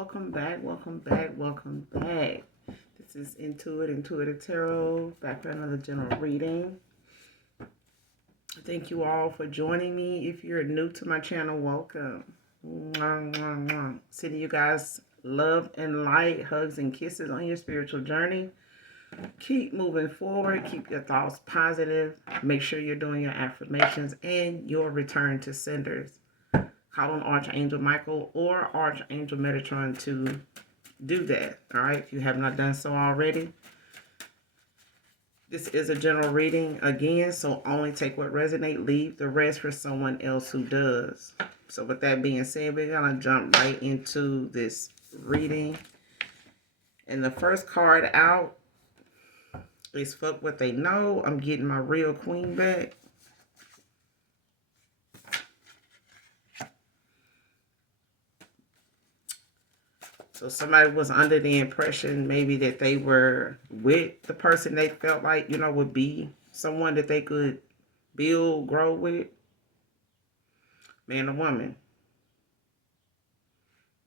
Welcome back, welcome back, welcome back. This is Intuitive Tarot, back for another general reading. Thank you all for joining me. If you're new to my channel, welcome. Mwah, mwah, mwah. Sending you guys love and light, hugs and kisses on your spiritual journey. Keep moving forward. Keep your thoughts positive. Make sure you're doing your affirmations and your return to senders. Call on Archangel Michael or Archangel Metatron to do that. All right, if you have not done so already. This is a general reading again, so only take what resonates, leave the rest for someone else who does. So with that being said, we're going to jump right into this reading. And the first card out is Fuck What They Know. I'm getting my real queen back. So somebody was under the impression maybe that they were with the person they felt like, would be someone that they could build, grow with. Man or woman.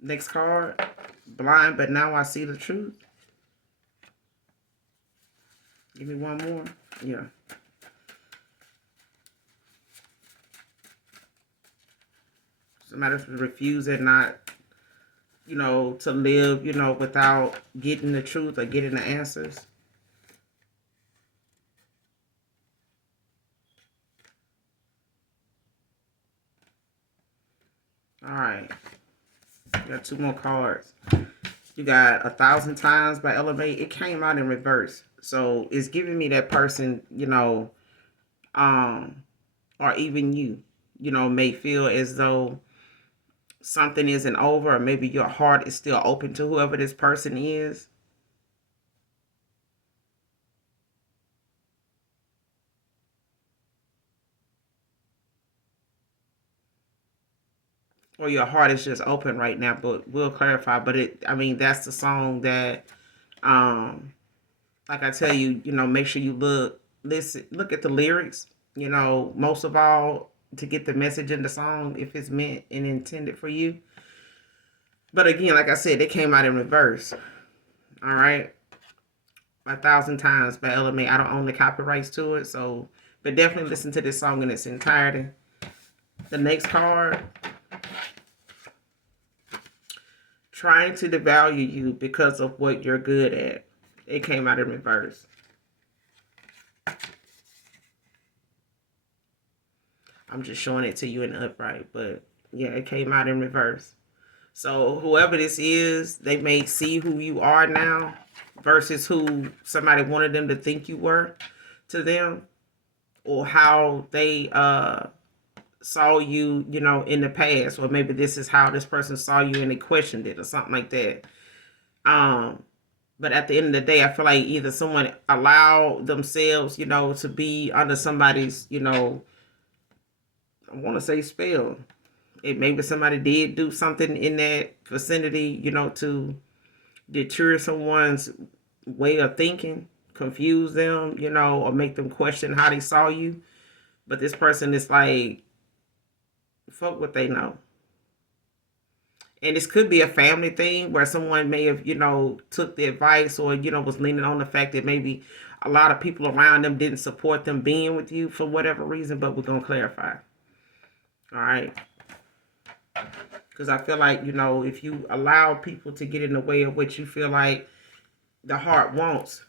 Next card. Blind, but now I see the truth. Give me one more. Yeah. Somebody refusing not, to live, without getting the truth or getting the answers. All right. You got two more cards. You got 1,000 Times by Elevate. It came out in reverse. So it's giving me that person, or even you, may feel as though something isn't over, or maybe your heart is still open to whoever this person is. Or your heart is just open right now, but we'll clarify. But that's the song that, like I tell you, make sure you look at the lyrics, most of all, to get the message in the song if it's meant and intended for you. But again, like I said, it came out in reverse. All right. 1,000 Times by Element. I don't own the copyrights to it, so but definitely listen to this song in its entirety. The next card. Trying to devalue you because of what you're good at. It came out in reverse. I'm just showing it to you in upright, but yeah, it came out in reverse. So whoever this is, they may see who you are now versus who somebody wanted them to think you were to them, or how they saw you, in the past, or maybe this is how this person saw you and they questioned it or something like that. But at the end of the day, I feel like either someone allowed themselves, to be under somebody's, I want to say spell. Maybe somebody did do something in that vicinity, to deter someone's way of thinking, confuse them, or make them question how they saw you. But this person is like, fuck what they know. And this could be a family thing where someone may have, took the advice or, was leaning on the fact that maybe a lot of people around them didn't support them being with you for whatever reason, but we're going to clarify. All right. Because I feel like, if you allow people to get in the way of what you feel like the heart wants,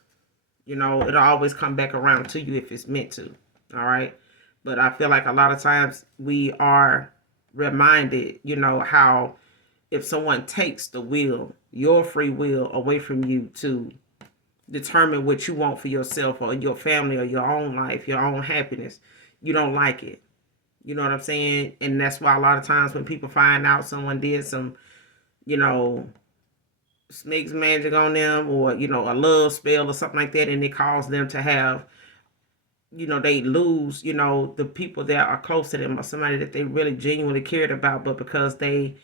it'll always come back around to you if it's meant to. All right. But I feel like a lot of times we are reminded, how if someone takes the will, your free will away from you to determine what you want for yourself or your family or your own life, your own happiness, you don't like it. You know what I'm saying? And that's why a lot of times when people find out someone did some, snakes magic on them, or, a love spell or something like that, and it caused them to have, they lose, the people that are close to them or somebody that they really genuinely cared about, but because they,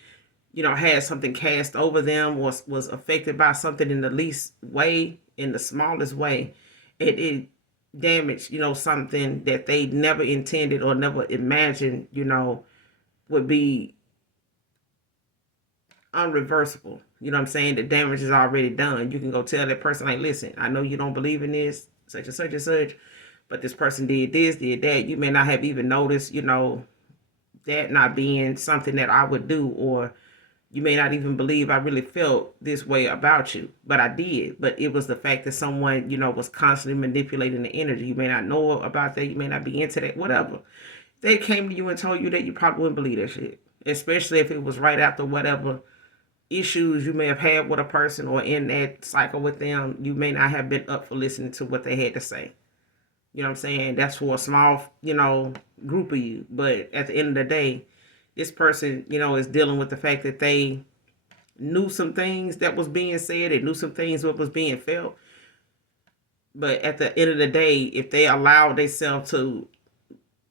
had something cast over them, was affected by something in the least way, in the smallest way, it damaged, something that they never intended or never imagined, would be unreversible. You know what I'm saying? The damage is already done. You can go tell that person, like, listen, I know you don't believe in this, such and such and such, but this person did this, did that. You may not have even noticed, that not being something that I would do, or you may not even believe I really felt this way about you, but I did. But it was the fact that someone, was constantly manipulating the energy. You may not know about that. You may not be into that, whatever. They came to you and told you that, you probably wouldn't believe that shit. Especially if it was right after whatever issues you may have had with a person, or in that cycle with them. You may not have been up for listening to what they had to say. You know what I'm saying? That's for a small, group of you. But at the end of the day, this person, is dealing with the fact that they knew some things that was being said, and knew some things what was being felt. But at the end of the day, if they allowed themselves to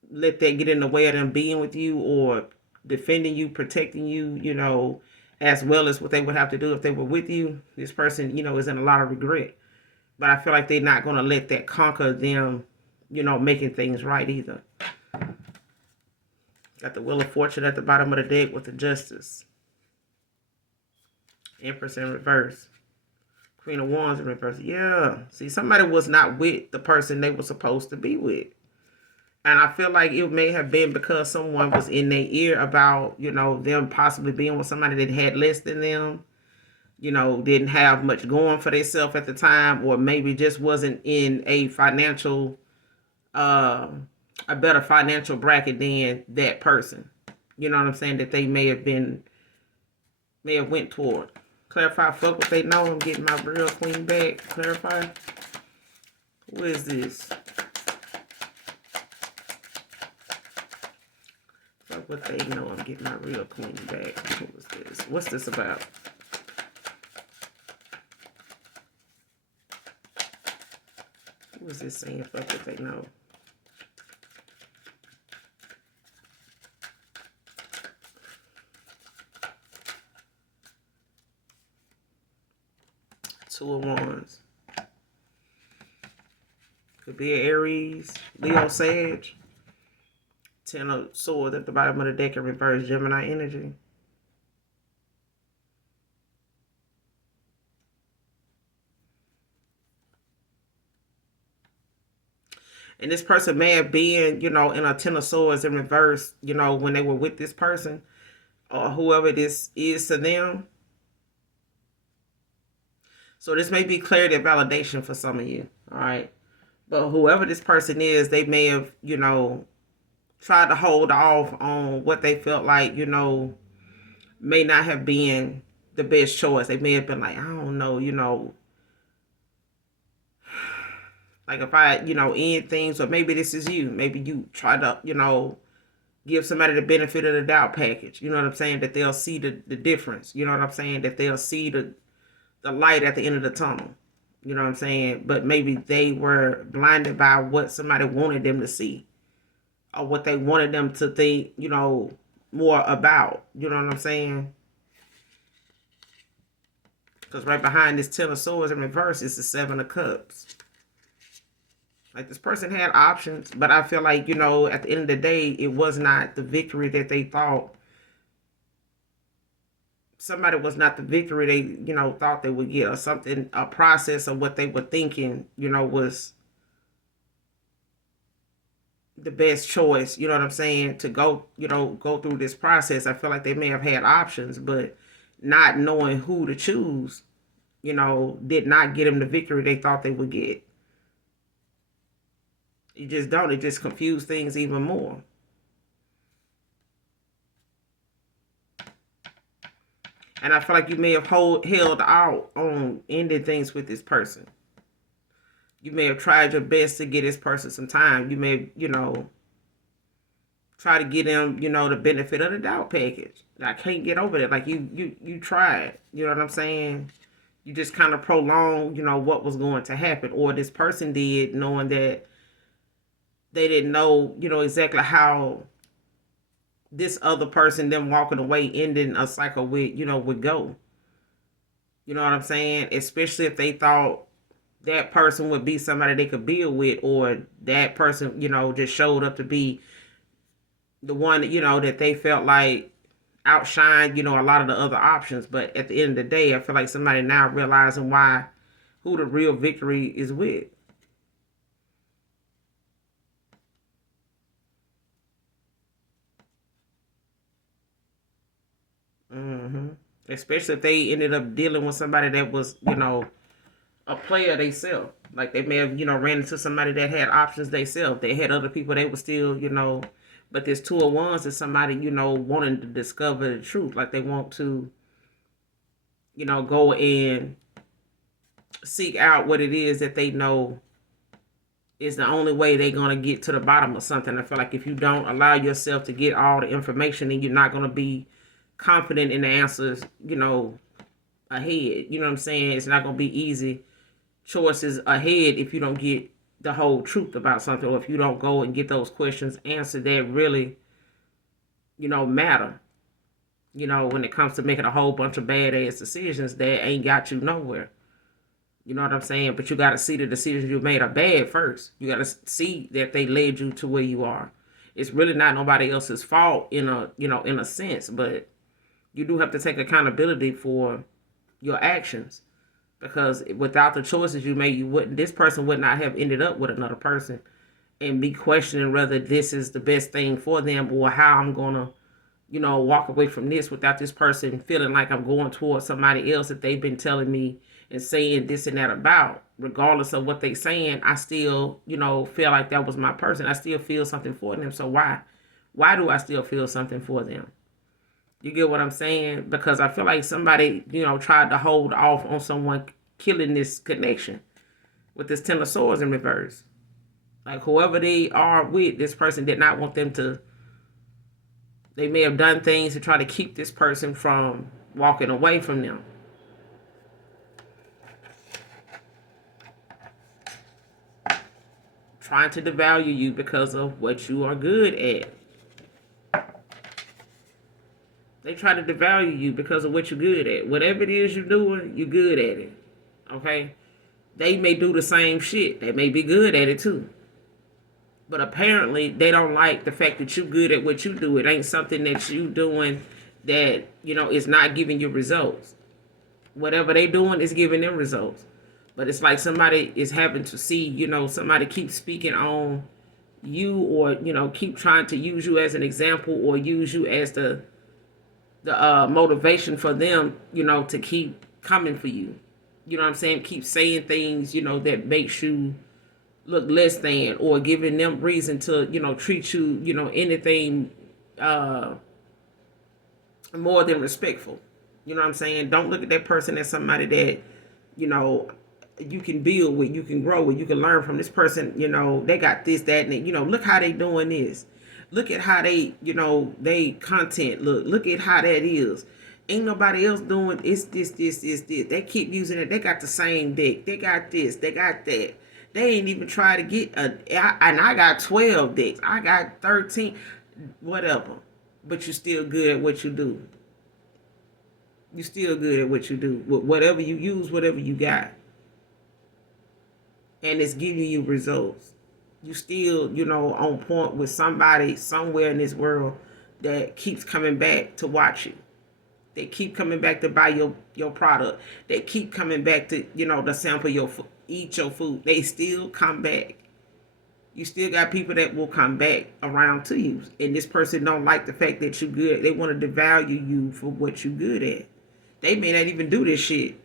let that get in the way of them being with you, or defending you, protecting you, as well as what they would have to do if they were with you, this person, is in a lot of regret. But I feel like they're not going to let that conquer them, making things right either. Got the Wheel of Fortune at the bottom of the deck with the Justice. Empress in reverse. Queen of Wands in reverse. Yeah. See, somebody was not with the person they were supposed to be with. And I feel like it may have been because someone was in their ear about, them possibly being with somebody that had less than them, didn't have much going for themselves at the time, or maybe just wasn't in a better financial bracket than that person. You know what I'm saying? That they may have went toward. Clarify, fuck what they know. I'm getting my real queen back. Clarify. Who is this? Fuck what they know. I'm getting my real queen back. Who is this? What's this about? Who is this saying? Fuck what they know. Two of Wands. Could be an Aries, Leo, Sag. Ten of Swords at the bottom of the deck in reverse, Gemini energy. And this person may have been, in a Ten of Swords in reverse, when they were with this person, or whoever this is to them. So this may be clarity and validation for some of you, all right? But whoever this person is, they may have, tried to hold off on what they felt like, may not have been the best choice. They may have been like, I don't know, like if I, end things, or maybe this is you. Maybe you try to, give somebody the benefit of the doubt package. You know what I'm saying? That they'll see the difference. You know what I'm saying? That they'll see the light at the end of the tunnel. You know what I'm saying? But maybe they were blinded by what somebody wanted them to see, or what they wanted them to think, more about. You know what I'm saying? Because right behind this Ten of Swords in reverse is the Seven of Cups. Like, this person had options, but I feel like, at the end of the day, it was not the victory that they thought. Somebody was not the victory they, thought they would get, or something, a process of what they were thinking, was the best choice, you know what I'm saying, to go, go through this process. I feel like they may have had options, but not knowing who to choose, did not get them the victory they thought they would get. You just don't. It just confused things even more. And I feel like you may have held out on ending things with this person. You may have tried your best to get this person some time. You may, try to get them, the benefit of the doubt package. I can't get over that. Like, you tried. You know what I'm saying? You just kind of prolonged, what was going to happen. Or this person did, knowing that they didn't know, exactly how this other person, them walking away, ending a cycle with, would go. You know what I'm saying? Especially if they thought that person would be somebody they could build with, or that person, just showed up to be the one, that they felt like outshine, a lot of the other options. But at the end of the day, I feel like somebody now realizing who the real victory is with. hmm Especially if they ended up dealing with somebody that was, a player themselves. Like they may have, ran into somebody that had options themselves. They had other people they were still, but there's two of ones is somebody, wanting to discover the truth. Like they want to, go and seek out what it is that they know is the only way they're going to get to the bottom of something. I feel like if you don't allow yourself to get all the information, then you're not going to be confident in the answers, ahead. You know what I'm saying? It's not going to be easy choices ahead if you don't get the whole truth about something, or if you don't go and get those questions answered that really, matter. When it comes to making a whole bunch of badass decisions that ain't got you nowhere. You know what I'm saying? But you got to see the decisions you made are bad first. You got to see that they led you to where you are. It's really not nobody else's fault in a sense, but you do have to take accountability for your actions, because without the choices you made, this person would not have ended up with another person and be questioning whether this is the best thing for them, or how I'm gonna walk away from this without this person feeling like I'm going towards somebody else that they've been telling me and saying this and that about. Regardless of what they saying, I still, feel like that was my person. I still feel something for them. So why? Why do I still feel something for them? You get what I'm saying? Because I feel like somebody, tried to hold off on someone killing this connection with this Ten of Swords in reverse. Like whoever they are with, this person did not want them to. They may have done things to try to keep this person from walking away from them. Trying to devalue you because of what you are good at. They try to devalue you because of what you're good at. Whatever it is you're doing, you're good at it. Okay? They may do the same shit. They may be good at it too. But apparently, they don't like the fact that you're good at what you do. It ain't something that you doing that, is not giving you results. Whatever they doing is giving them results. But it's like somebody is having to see, somebody keep speaking on you, or, keep trying to use you as an example, or use you as the motivation for them, to keep coming for you. You know what I'm saying? Keep saying things, that makes you look less than, or giving them reason to, treat you, anything more than respectful. You know what I'm saying? Don't look at that person as somebody that, you can build with, you can grow with, you can learn from. This person, they got this, that, and look how they doing this. Look at how they, they content look at how that is. Ain't nobody else doing it's this. They keep using it. They got the same deck. They got this. They got that. They ain't even try to get and I got 12 decks. I got 13, whatever. But you still good at what you do. You still good at what you do. Whatever you use, whatever you got. And it's giving you results. You still, on point with somebody somewhere in this world that keeps coming back to watch you. They keep coming back to buy your product. They keep coming back to, to sample your food, eat your food. They still come back. You still got people that will come back around to you. And this person don't like the fact that you're good. They want to devalue you for what you're good at. They may not even do this shit.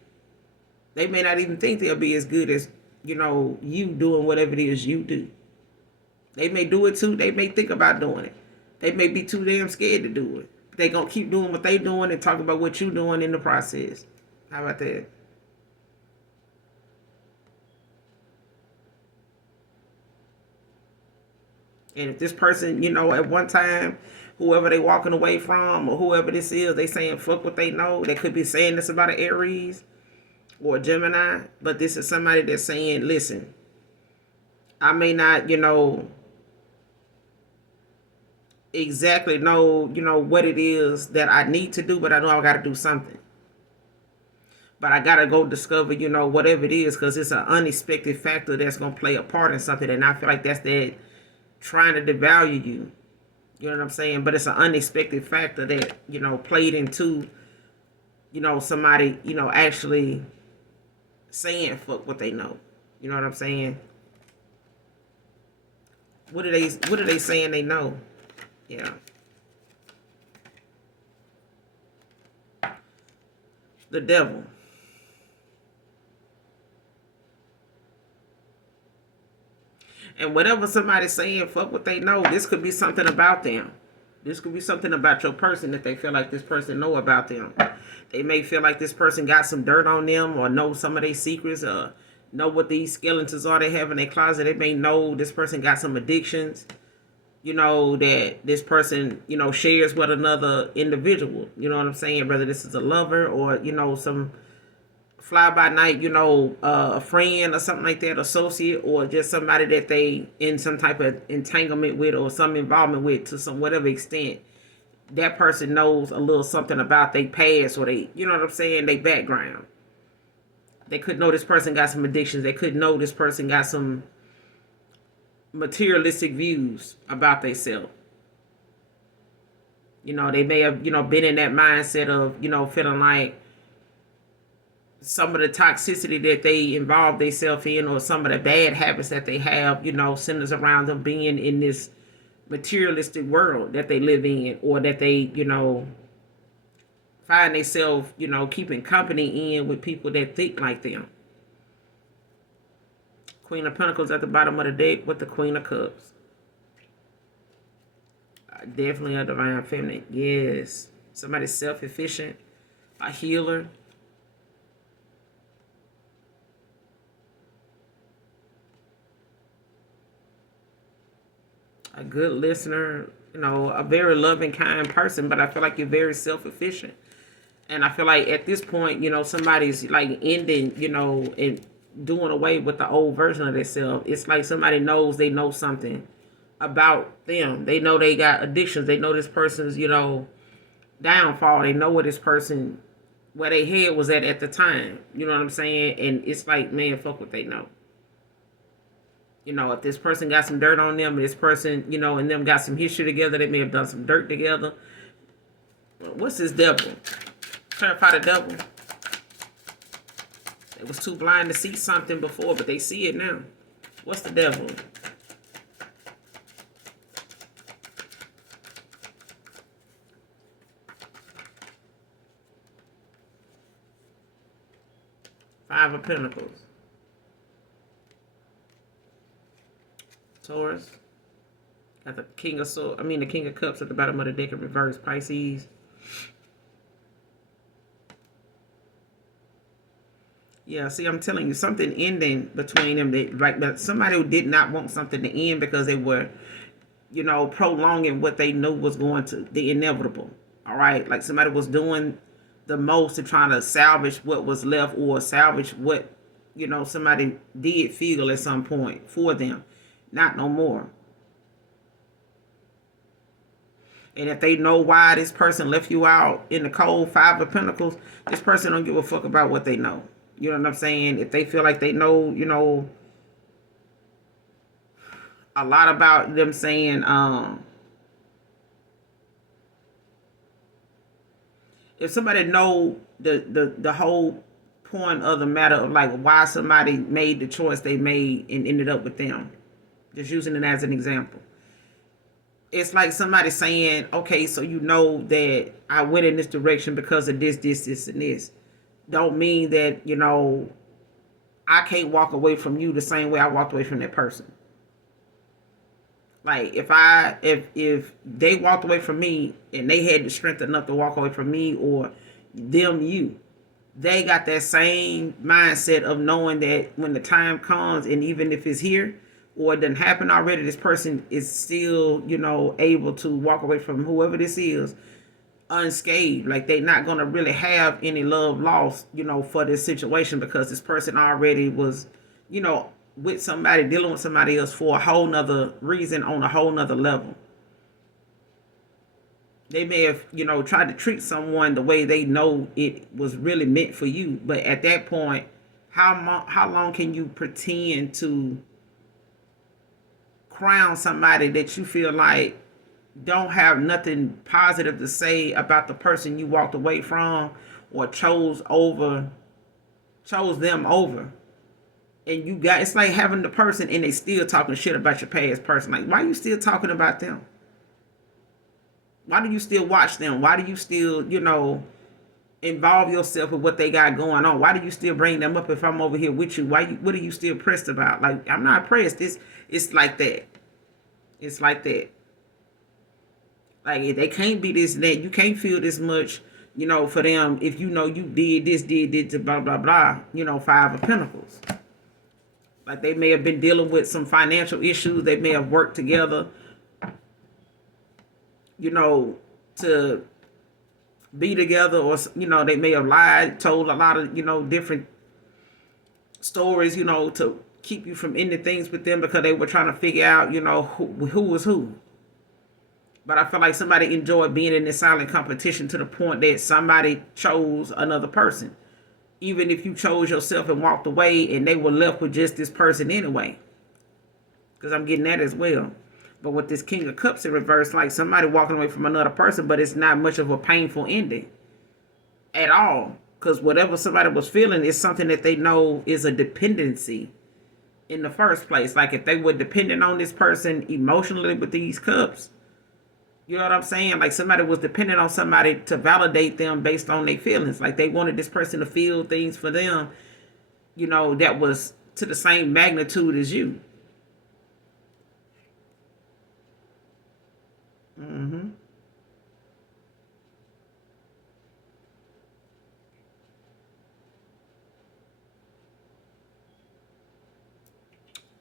They may not even think they'll be as good as, you doing whatever it is you do. They may do it too. They may think about doing it. They may be too damn scared to do it. But they gonna keep doing what they doing and talk about what you doing in the process. How about that? And if this person, at one time, whoever they walking away from, or whoever this is, they saying fuck what they know. They could be saying this about an Aries or a Gemini, but this is somebody that's saying, listen, I may not, exactly know, what it is that I need to do, but I know I got to do something. But I got to go discover, whatever it is, because it's an unexpected factor that's going to play a part in something. And I feel like that's that trying to devalue you. You know what I'm saying? But it's an unexpected factor that, played into, somebody, actually saying fuck what they know. You know what I'm saying? What are they saying they know? Yeah. The devil. And whatever somebody's saying, fuck what they know. This could be something about them. This could be something about your person that they feel like this person know about them. They may feel like this person got some dirt on them, or know some of their secrets, or know what these skeletons are they have in their closet. They may know this person got some addictions, that this person, shares with another individual. You know what I'm saying? Whether this is a lover or, some fly by night, a friend or something like that, associate, or just somebody that they in some type of entanglement with or some involvement with to some whatever extent. That person knows a little something about their past, or they, you know what I'm saying, their background. They could know this person got some addictions. They could know this person got some materialistic views about themselves. They may have, been in that mindset of, feeling like some of the toxicity that they involve themselves in, or some of the bad habits that they have, centers around them being in this materialistic world that they live in, or that they, find themselves, keeping company in with people that think like them. Queen of Pentacles at the bottom of the deck with the Queen of Cups. Definitely a divine feminine. Yes. Somebody self-efficient, a healer. A good listener, a very loving, kind person, but I feel like you're very self-efficient. And I feel like at this point, somebody's like ending, and doing away with the old version of themselves. It's like somebody knows they know something about them. They know they got addictions. They know this person's, downfall. They know what this person, where their head was at the time. You know what I'm saying? And it's like, man, fuck what they know. If this person got some dirt on them, this person, and them got some history together, they may have done some dirt together. What's this devil? Clarify the devil. They was too blind to see something before, but they see it now. What's the devil? Five of Pentacles. Taurus. Got the King of the King of Cups at the bottom of the deck in reverse. Pisces. Yeah, see, I'm telling you, something ending between them. Like somebody who did not want something to end because they were, prolonging what they knew was going to the inevitable. All right, like somebody was doing the most to trying to salvage what was left, or salvage what, somebody did feel at some point for them. Not no more. And if they know why this person left you out in the cold, Five of Pentacles, this person don't give a fuck about what they know. You know what I'm saying? If they feel like they know, a lot about them, saying, if somebody know the whole point of the matter of like why somebody made the choice they made and ended up with them, just using it as an example. It's like somebody saying, okay, so that I went in this direction because of this, and this. Don't mean that, I can't walk away from you the same way I walked away from that person. Like if they walked away from me and they had the strength enough to walk away from me, or you, they got that same mindset of knowing that when the time comes, and even if it's here or it doesn't happen already, this person is still, able to walk away from whoever this is unscathed. Like they're not going to really have any love lost, for this situation, because this person already was, with somebody, dealing with somebody else for a whole nother reason, on a whole nother level. They may have, tried to treat someone the way they know it was really meant for you. But at that point, how long can you pretend to crown somebody that you feel like don't have nothing positive to say about the person you walked away from or chose them over. And you got, it's like having the person and they still talking shit about your past person. Like, why are you still talking about them? Why do you still watch them? Why do you still, involve yourself with what they got going on? Why do you still bring them up if I'm over here with you? What are you still pressed about? Like, I'm not pressed. It's like that. It's like that. Like, they can't be this and that. You can't feel this much, for them if you did this, blah, blah, blah, Five of Pentacles. Like, they may have been dealing with some financial issues. They may have worked together, to be together, or, they may have lied, told a lot of, different stories, to keep you from ending things with them because they were trying to figure out, who was who. But I feel like somebody enjoyed being in this silent competition to the point that somebody chose another person. Even if you chose yourself and walked away and they were left with just this person anyway. Because I'm getting that as well. But with this King of Cups in reverse, like somebody walking away from another person, but it's not much of a painful ending at all. Because whatever somebody was feeling is something that they know is a dependency in the first place. Like if they were dependent on this person emotionally with these cups, you know what I'm saying? Like somebody was dependent on somebody to validate them based on their feelings. Like they wanted this person to feel things for them, that was to the same magnitude as you. Mm-hmm.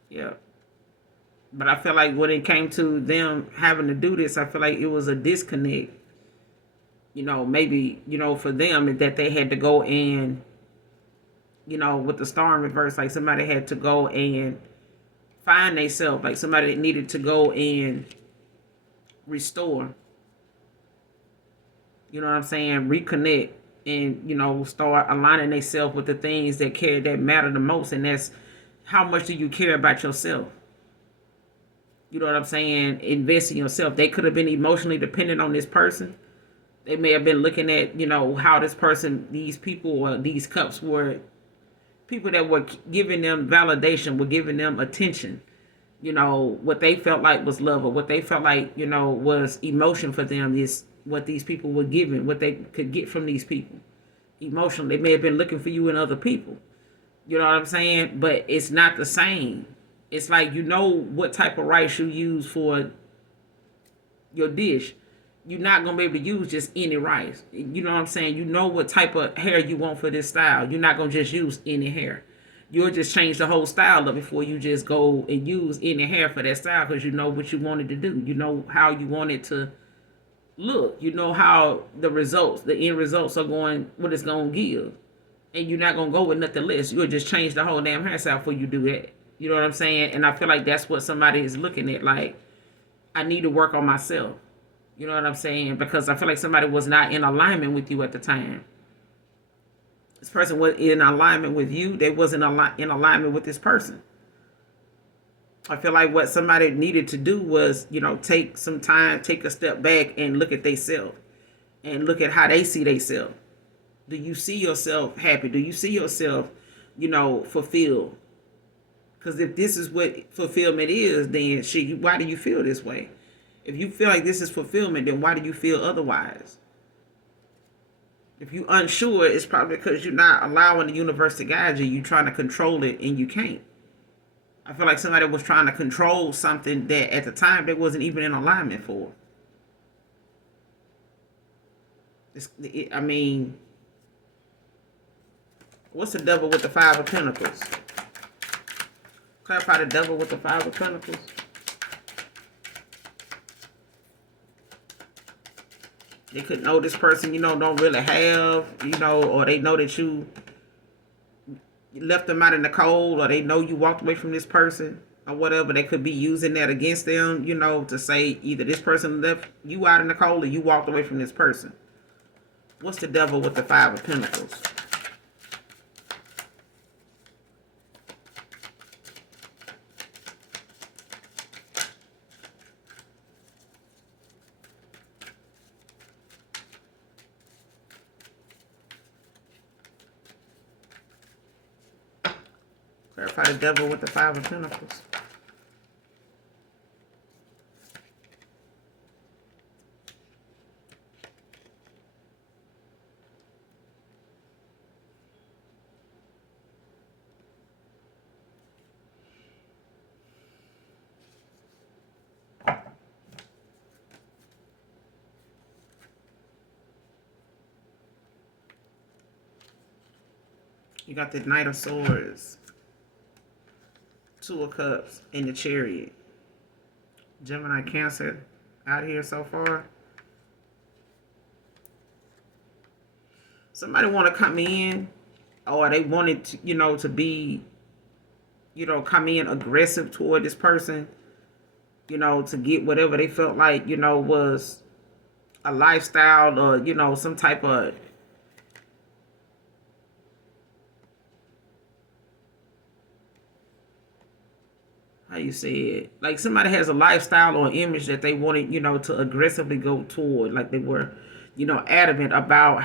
Yeah. But I feel like when it came to them having to do this, I feel like it was a disconnect. Maybe, for them that they had to go and, with the star in reverse, like somebody had to go and find themselves, like somebody needed to go and restore, you know what I'm saying, reconnect and, start aligning themselves with the things that matter the most. And that's how much do you care about yourself? You know what I'm saying? Invest in yourself. They could have been emotionally dependent on this person. They may have been looking at, how this person, these people, or these cups were people that were giving them validation, were giving them attention. What they felt like was love, or what they felt like, was emotion for them is what these people were giving, what they could get from these people. Emotionally, they may have been looking for you in other people. You know what I'm saying? But it's not the same. It's like what type of rice you use for your dish. You're not gonna be able to use just any rice. You know what I'm saying? You know what type of hair you want for this style. You're not gonna just use any hair. You'll just change the whole style of it before you just go and use any hair for that style because you know what you wanted to do. You know how you want it to look. You know how the end results are going, what it's gonna give. And you're not gonna go with nothing less. You'll just change the whole damn hairstyle before you do that. You know what I'm saying? And I feel like that's what somebody is looking at. Like, I need to work on myself. You know what I'm saying? Because I feel like somebody was not in alignment with you at the time. This person was in alignment with you. They wasn't in alignment with this person. I feel like what somebody needed to do was, take some time, take a step back and look at themselves and look at how they see themselves. Do you see yourself happy? Do you see yourself, fulfilled? Because if this is what fulfillment is, then why do you feel this way? If you feel like this is fulfillment, then why do you feel otherwise? If you're unsure, it's probably because you're not allowing the universe to guide you. You're trying to control it and you can't. I feel like somebody was trying to control something that at the time they wasn't even in alignment for. I mean, what's the devil with the Five of Pentacles? Clarify the devil with the Five of Pentacles. They could know this person, don't really have, or they know that you left them out in the cold, or they know you walked away from this person, or whatever. They could be using that against them, to say either this person left you out in the cold or you walked away from this person. What's the devil with the Five of Pentacles? Clarify the devil with the Five of Pentacles. You got the Knight of Swords, Two of Cups, and the Chariot. Gemini, Cancer out here so far. Somebody want to come in, or they wanted to, to be, come in aggressive toward this person, to get whatever they felt like, was a lifestyle or, some type of how you say it, like somebody has a lifestyle or image that they wanted, to aggressively go toward, like they were, adamant about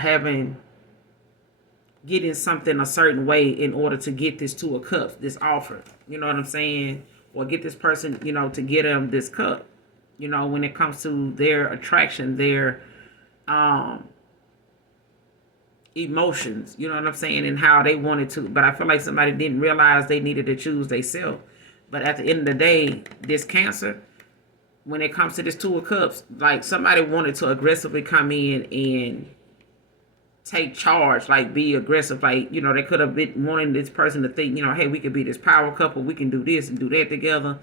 getting something a certain way in order to get this Two of Cups, this offer, you know what I'm saying, or get this person, to get them this cup, when it comes to their attraction, their emotions, you know what I'm saying, and how they wanted to. But I feel like somebody didn't realize they needed to choose themselves. But at the end of the day, this Cancer, when it comes to this Two of Cups, like somebody wanted to aggressively come in and take charge, like be aggressive, like, they could have been wanting this person to think, hey, we could be this power couple, we can do this and do that together,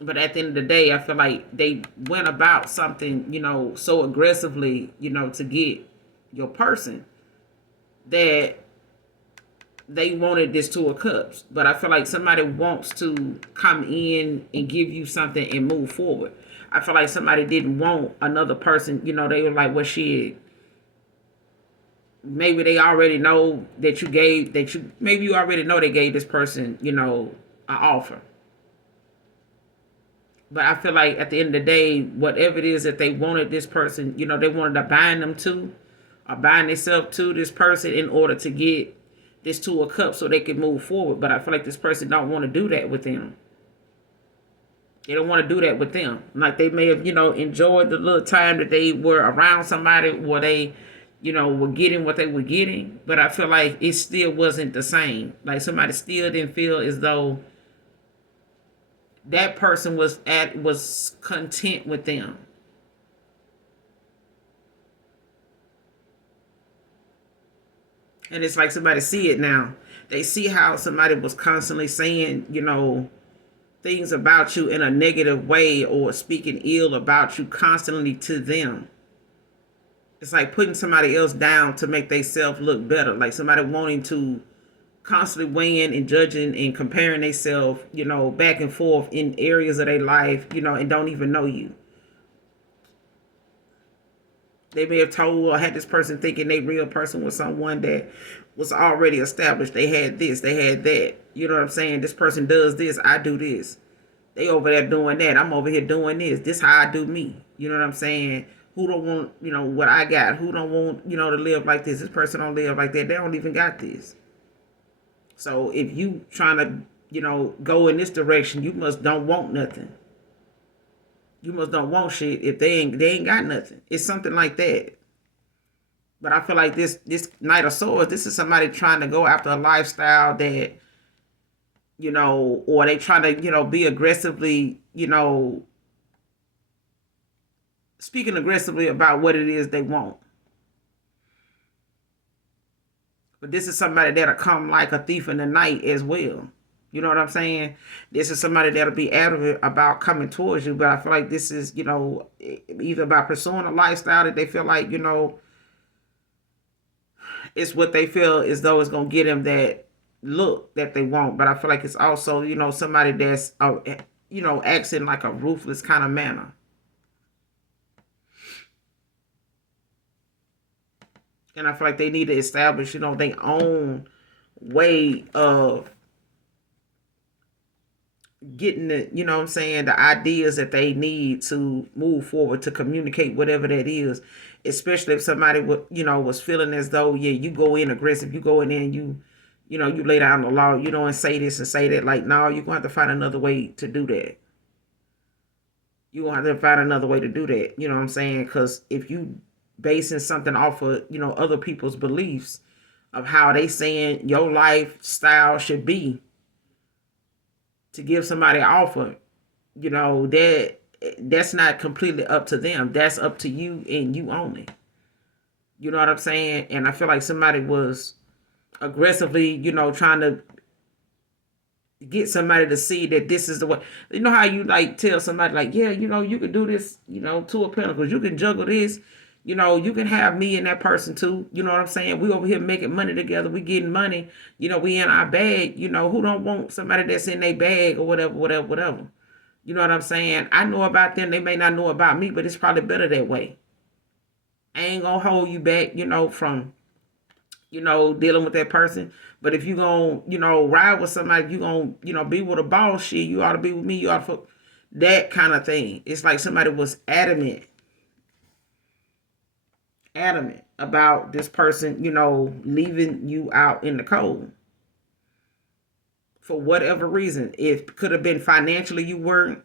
but at the end of the day, I feel like they went about something, so aggressively, to get your person, that they wanted this Two of Cups. But I feel like somebody wants to come in and give you something and move forward. I feel like somebody didn't want another person, they were like, well, shit, maybe they already know that maybe you already know they gave this person, an offer. But I feel like at the end of the day, whatever it is that they wanted this person, they wanted to bind them to, or bind themselves to this person in order to get this Two of Cups so they can move forward. But I feel like this person don't want to do that with them. They don't want to do that with them. Like they may have, enjoyed the little time that they were around somebody where they, were getting what they were getting. But I feel like it still wasn't the same. Like somebody still didn't feel as though that person was content with them. And it's like somebody see it now. They see how somebody was constantly saying, things about you in a negative way or speaking ill about you constantly to them. It's like putting somebody else down to make themselves look better. Like somebody wanting to constantly weighing and judging and comparing themselves, back and forth in areas of their life, and don't even know you. They may have told or had this person thinking they real person was someone that was already established. They had this, they had that. You know what I'm saying? This person does this, I do this. They over there doing that. I'm over here doing this. This how I do me. You know what I'm saying? Who don't want, what I got? Who don't want, to live like this? This person don't live like that. They don't even got this. So if you trying to, go in this direction, you must don't want nothing. You must don't want shit if they ain't got nothing. It's something like that. But I feel like this Knight of Swords, this is somebody trying to go after a lifestyle that, or they trying to, be aggressively, speaking aggressively about what it is they want. But this is somebody that'll come like a thief in the night as well. You know what I'm saying? This is somebody that'll be adamant about coming towards you. But I feel like this is, either about pursuing a lifestyle that they feel like, it's what they feel as though it's going to get them that look that they want. But I feel like it's also, somebody that's, acts in like a ruthless kind of manner. And I feel like they need to establish, their own way of getting the, what I'm saying, the ideas that they need to move forward, to communicate whatever that is. Especially if somebody was feeling as though, yeah, you go in aggressive, you go in there and you, You lay down the law, and say this and say that. Like, no, you're going to have to find another way to do that. You're going to have to find another way to do that. You know what I'm saying? Because if you basing something off of, other people's beliefs of how they saying your lifestyle should be to give somebody an offer, that's not completely up to them. That's up to you and you only. You know what I'm saying? And I feel like somebody was aggressively, trying to get somebody to see that this is the way. You know how you like tell somebody like, yeah, you can do this, two of pentacles. You can juggle this. You can have me and that person too. You know what I'm saying? We over here making money together. We getting money. We in our bag. Who don't want somebody that's in their bag or whatever, whatever, whatever. You know what I'm saying? I know about them. They may not know about me, but it's probably better that way. I ain't gonna hold you back, from, dealing with that person. But if you gonna, ride with somebody, you gonna, be with a boss, shit, you ought to be with me. You ought to, that kind of thing. It's like somebody was adamant about this person, leaving you out in the cold for whatever reason. It could have been financially you weren't,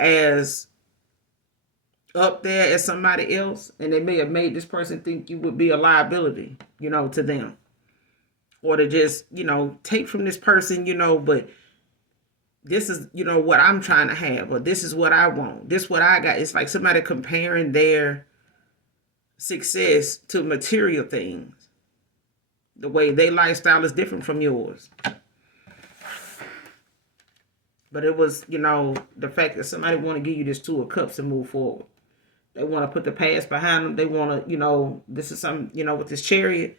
as up there as somebody else, and they may have made this person think you would be a liability, to them. Or to just, take from this person, but this is, what I'm trying to have, or this is what I want. This what I got. It's like somebody comparing their success to material things. The way their lifestyle is different from yours. But it was, the fact that somebody want to give you this Two of Cups and move forward. They want to put the past behind them. They want to, this is something, with this Chariot,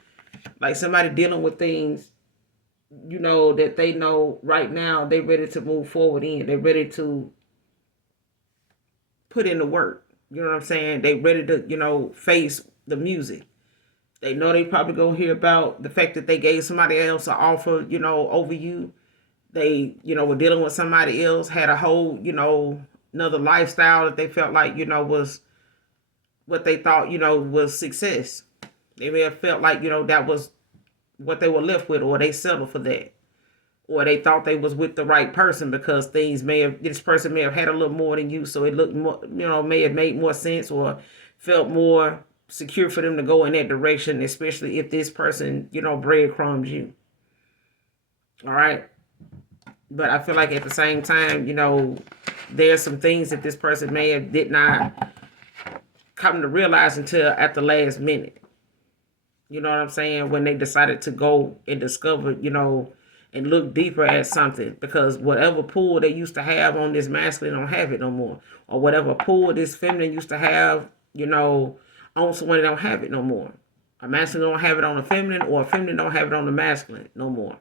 like somebody dealing with things, that they know right now they ready to move forward in. They're ready to put in the work. You know what I'm saying? They ready to, face the music. They know they probably gonna hear about the fact that they gave somebody else an offer, over you. They, were dealing with somebody else, had a whole, another lifestyle that they felt like, was what they thought, was success. They may have felt like, that was what they were left with, or they settled for that. Or they thought they was with the right person because this person may have had a little more than you, so it looked more, may have made more sense or felt more secure for them to go in that direction, especially if this person, breadcrumbs you. All right. But I feel like at the same time, there's some things that this person may have did not come to realize until at the last minute. You know what I'm saying? When they decided to go and discover, and look deeper at something, because whatever pull they used to have on this masculine don't have it no more, or whatever pull this feminine used to have, on someone, they don't have it no more. A masculine don't have it on a feminine, or a feminine don't have it on the masculine no more.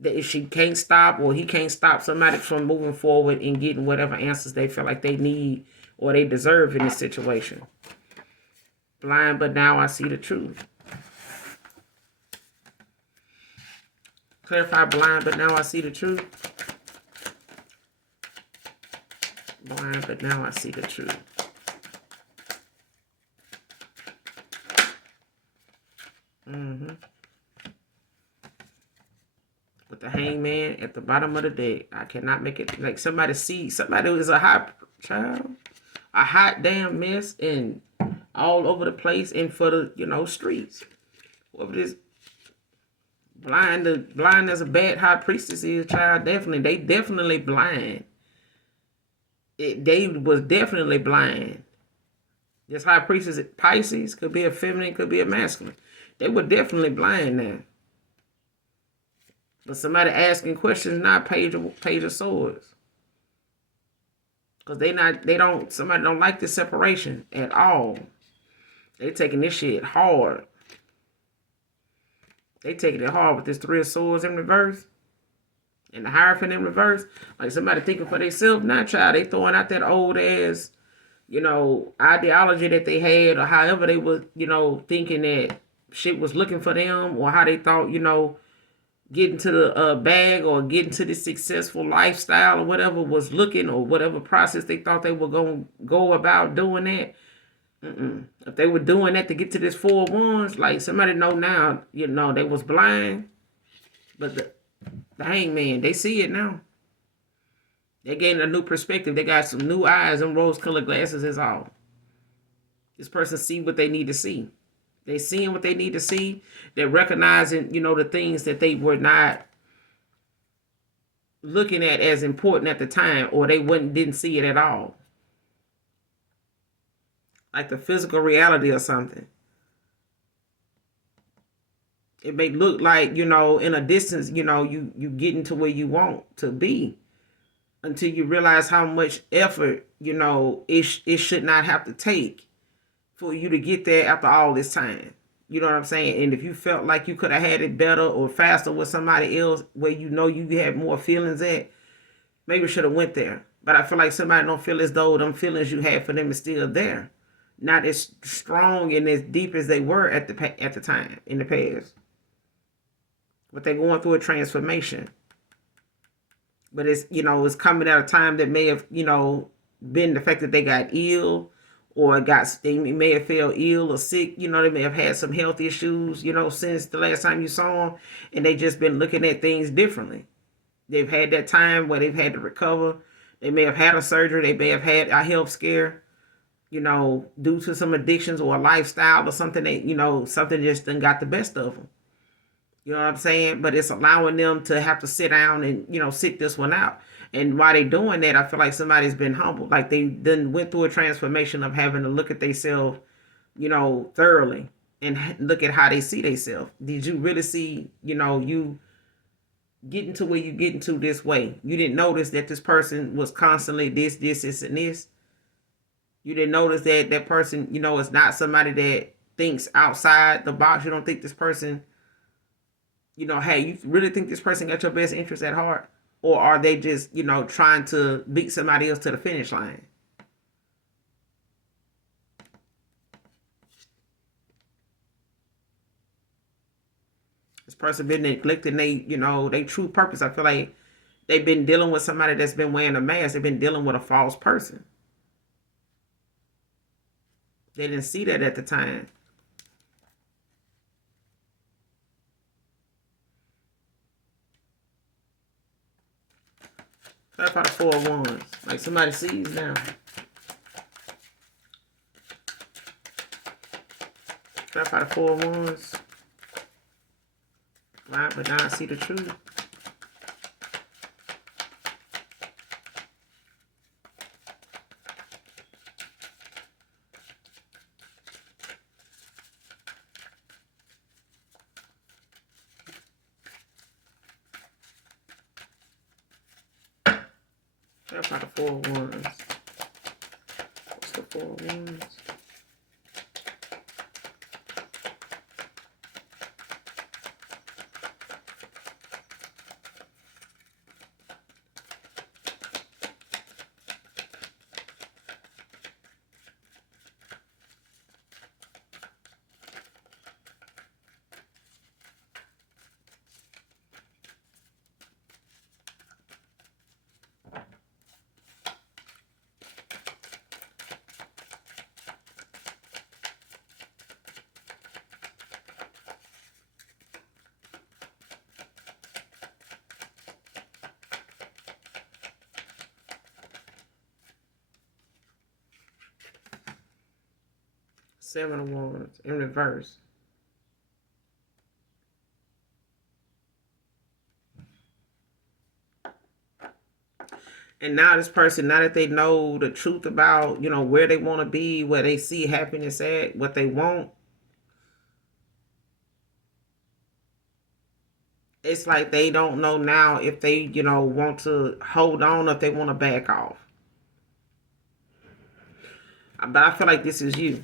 That if she can't stop or he can't stop somebody from moving forward and getting whatever answers they feel like they need or they deserve in this situation. Blind, but now I see the truth. Clarify blind, but now I see the truth. Blind, but now I see the truth. With the Hangman at the bottom of the deck. I cannot make it like somebody who is a hot child, a hot damn mess, and all over the place and for the, streets. Whatever this blind as a bad high priestess is, child, they definitely blind. They was definitely blind. This high priestess Pisces could be a feminine, could be a masculine. They were definitely blind now. But somebody asking questions, not page of swords. Because somebody don't like this separation at all. They taking this shit hard. They taking it hard with this Three of Swords in reverse. And the Hierophant in reverse. Like somebody thinking for themselves, not child. They throwing out that old ass, ideology that they had, or however they was, thinking that shit was looking for them, or how they thought, getting to the bag or getting to the successful lifestyle or whatever was looking, or whatever process they thought they were going to go about doing that. If they were doing that to get to this 4 of Wands, like somebody know now, they was blind, but the hangman, they see it now. They gained a new perspective. They got some new eyes and rose-colored glasses is all. This person see what they need to see. They seeing what they need to see. They're recognizing, the things that they were not looking at as important at the time, or they didn't see it at all. Like the physical reality or something. It may look like, in a distance, you getting to where you want to be, until you realize how much effort, it should not have to take for you to get there after all this time. You know what I'm saying? And if you felt like you could have had it better or faster with somebody else, where you had more feelings at, maybe should have went there. But I feel like somebody don't feel as though them feelings you had for them is still there, not as strong and as deep as they were at the time in the past. But they're going through a transformation. But it's coming at a time that may have been the fact that they got ill, or they may have felt ill or sick. They may have had some health issues, since the last time you saw them, and they just been looking at things differently. They've had that time where they've had to recover. They may have had a surgery. They may have had a health scare, due to some addictions or a lifestyle or something that, something just done got the best of them. You know what I'm saying? But it's allowing them to have to sit down and, sit this one out. And while they doing that, I feel like somebody's been humbled. Like they done went through a transformation of having to look at themselves, thoroughly, and look at how they see themselves. Did you really see, you getting to where you getting to this way? You didn't notice that this person was constantly this, and this. You didn't notice that that person, is not somebody that thinks outside the box. You don't think this person, hey, you really think this person got your best interest at heart? Or are they just, trying to beat somebody else to the finish line? This person been neglecting they true purpose. I feel like they've been dealing with somebody that's been wearing a mask. They've been dealing with a false person. They didn't see that at the time. Clarify the 4 of Wands. Like somebody sees now. Clarify the 4 of Wands. Right, but now I see the truth. Clarify the 4 of Wands. What's the 4 of Wands? Seven of Wands in reverse. And now this person, now that they know the truth about, where they want to be, where they see happiness at, what they want, it's like they don't know now if they, want to hold on or if they want to back off. But I feel like this is you.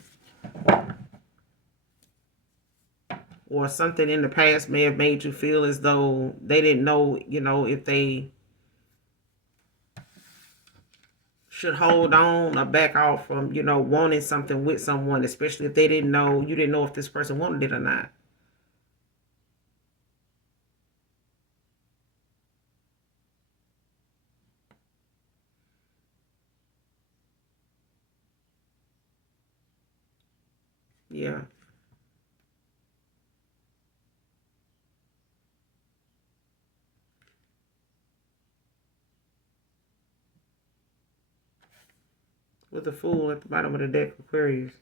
Or something in the past may have made you feel as though they didn't know, if they should hold on or back off from, wanting something with someone, especially if you didn't know if this person wanted it or not. Yeah. With the Fool at the bottom of the deck, Aquarius.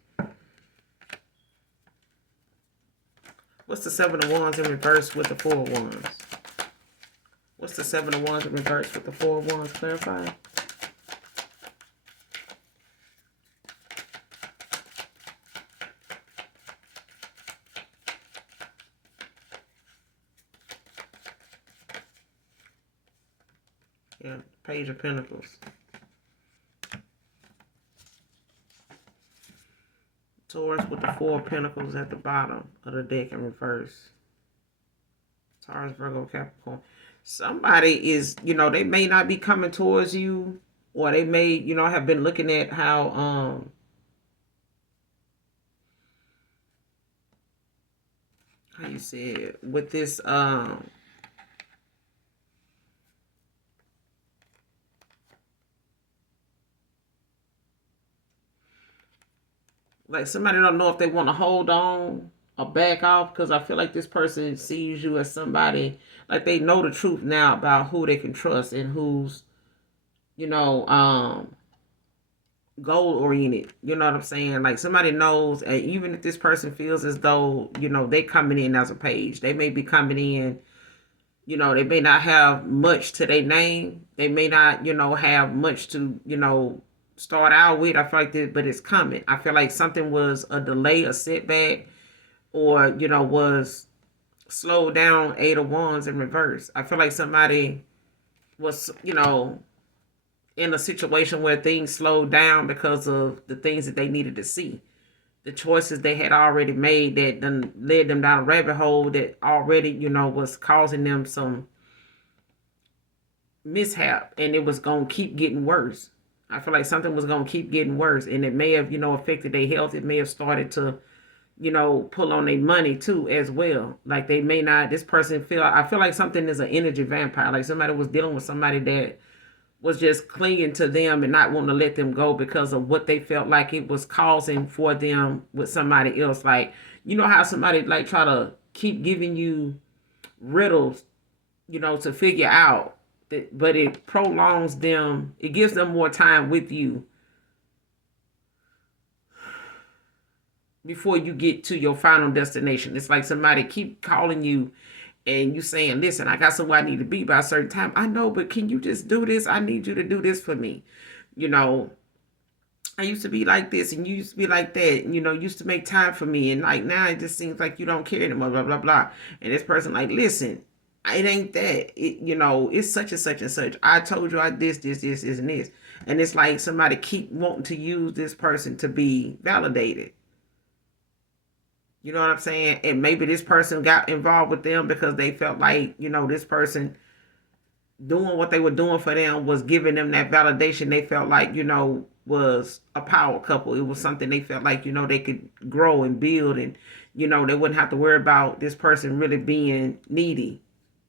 What's the Seven of Wands in reverse with the Four of Wands? What's the Seven of Wands in reverse with the Four of Wands? Clarify. Yeah, Page of Pentacles. Taurus with the Four of Pentacles at the bottom of the deck in reverse. Taurus, Virgo, Capricorn. Somebody is, they may not be coming towards you, or they may, have been looking at how you say it, with this like somebody don't know if they want to hold on or back off, because I feel like this person sees you as somebody, like they know the truth now about who they can trust and who's, you know, goal oriented. You know what I'm saying? Like somebody knows, and even if this person feels as though, they coming in as a page, they may be coming in, they may not have much to their name. They may not, have much to, start out with. I feel like this, but it's coming. I feel like something was a delay, a setback, or, was slowed down. Eight of Wands in reverse. I feel like somebody was, in a situation where things slowed down because of the things that they needed to see. The choices they had already made that then led them down a rabbit hole that already, was causing them some mishap, and it was going to keep getting worse. I feel like something was going to keep getting worse, and it may have, affected their health. It may have started to, pull on their money too as well. Like they may not, this person I feel like something is an energy vampire. Like somebody was dealing with somebody that was just clinging to them and not wanting to let them go because of what they felt like it was causing for them with somebody else. Like, how somebody like try to keep giving you riddles, to figure out that, but it prolongs them. It gives them more time with you before you get to your final destination. It's like somebody keep calling you and you saying, listen, I got somewhere I need to be by a certain time. I know, but can you just do this? I need you to do this for me. You know, I used to be like this and you used to be like that. Used to make time for me. And like now it just seems like you don't care anymore, blah, blah, blah. And this person like, listen, it ain't that. It's such and such and such. I told you I this, and this. And it's like somebody keep wanting to use this person to be validated. You know what I'm saying? And maybe this person got involved with them because they felt like, this person doing what they were doing for them was giving them that validation. They felt like, was a power couple. It was something they felt like, they could grow and build, and, they wouldn't have to worry about this person really being needy.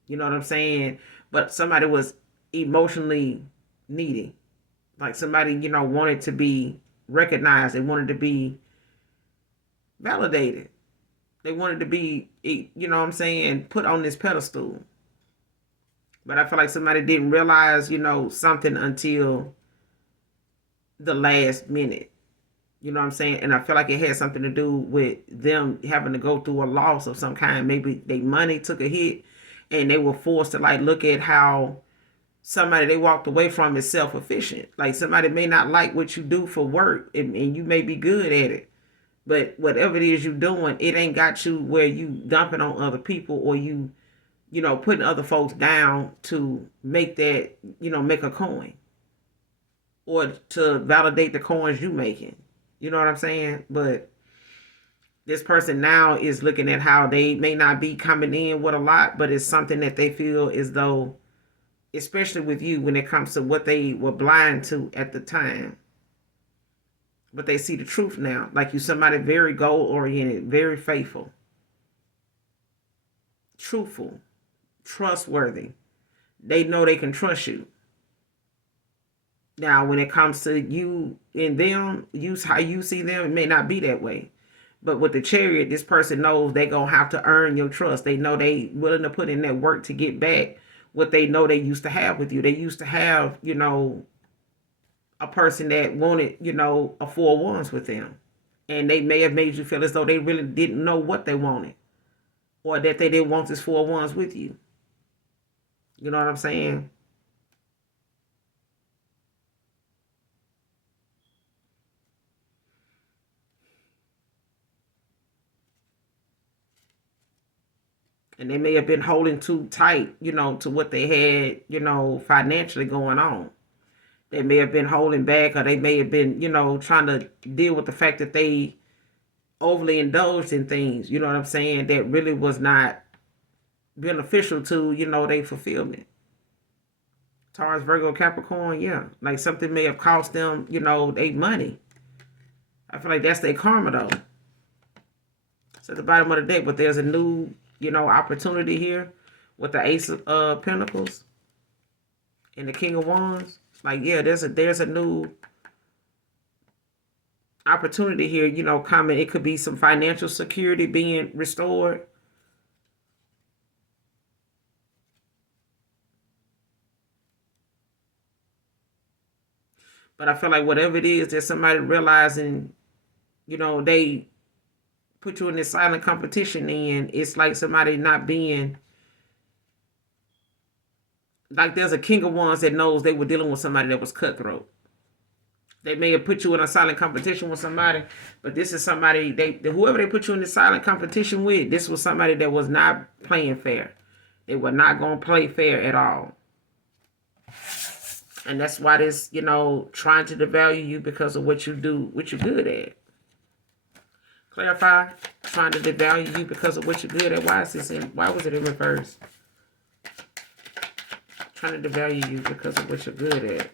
You know what I'm saying? But somebody was emotionally needy. Like somebody, wanted to be recognized. They wanted to be validated. They wanted to be, what I'm saying, put on this pedestal. But I feel like somebody didn't realize, something until the last minute. You know what I'm saying? And I feel like it had something to do with them having to go through a loss of some kind. Maybe their money took a hit and they were forced to like look at how somebody they walked away from is self-efficient. Like somebody may not like what you do for work, and you may be good at it. But whatever it is you're doing, it ain't got you where you dumping on other people, or you, putting other folks down to make that, make a coin, or to validate the coins you making. You know what I'm saying? But this person now is looking at how they may not be coming in with a lot, but it's something that they feel as though, especially with you when it comes to what they were blind to at the time. But they see the truth now. Like you somebody very goal oriented, very faithful, truthful, trustworthy. They know they can trust you. Now, when it comes to you and them, use how you see them, it may not be that way. But with the Chariot, this person knows they gonna have to earn your trust. They know they willing to put in that work to get back what they know they used to have with you. They used to have, a person that wanted, a 4 wands with them. And they may have made you feel as though they really didn't know what they wanted. Or that they didn't want this 4 wands with you. You know what I'm saying? And they may have been holding too tight, to what they had, financially going on. They may have been holding back, or they may have been, trying to deal with the fact that they overly indulged in things, you know what I'm saying, that really was not beneficial to, their fulfillment. Taurus, Virgo, Capricorn, yeah. Like something may have cost them, their money. I feel like that's their karma though. It's at the bottom of the deck, but there's a new, opportunity here with the Ace of Pentacles and the King of Wands. Like, yeah, there's a new opportunity here, coming. It could be some financial security being restored. But I feel like whatever it is, there's somebody realizing, they put you in this silent competition, and it's like somebody not being, like there's a King of Wands that knows they were dealing with somebody that was cutthroat. They may have put you in a silent competition with somebody, but this is somebody, whoever they put you in this silent competition with, this was somebody that was not playing fair. They were not going to play fair at all. And that's why this, trying to devalue you because of what you do, what you're good at. Clarify. Trying to devalue you because of what you're good at. Why was it in reverse? Trying to devalue you because of what you're good at.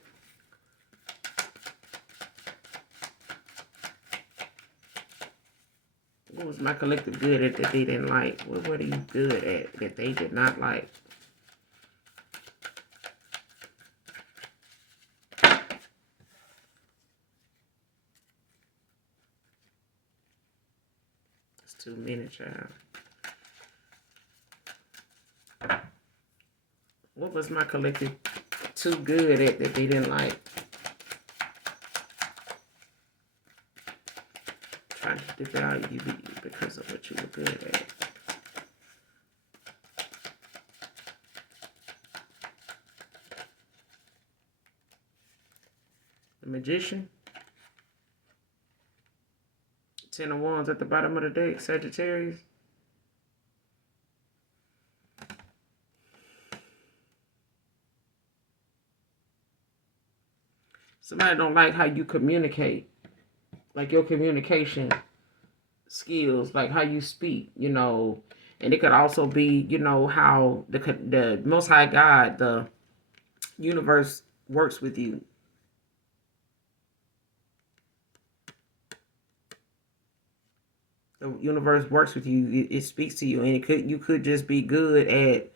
What was my collective good at that they didn't like? What were you good at that they did not like? It's too many, child. What was my collective too good at that they didn't like? Trying to devalue you because of what you were good at. The Magician. 10 of Wands at the bottom of the deck, Sagittarius. Somebody don't like how you communicate. Like your communication skills, like how you speak, and it could also be, how the Most High God, the universe works with you. The universe works with you. It speaks to you, and you could just be good at,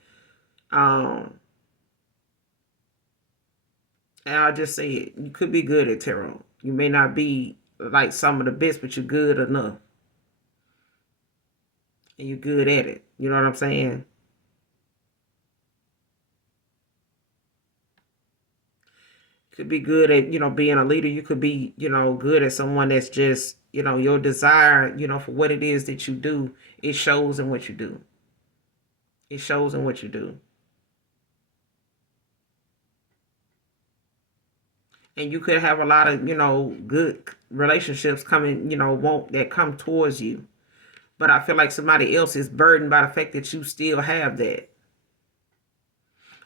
and I'll just say it, you could be good at tarot. You may not be like some of the best, but you're good enough. And you're good at it. You know what I'm saying? Could be good at, being a leader. You could be, good at someone that's just, your desire, for what it is that you do. It shows in what you do. It shows in what you do. And you could have a lot of, good relationships coming, that come towards you. But I feel like somebody else is burdened by the fact that you still have that.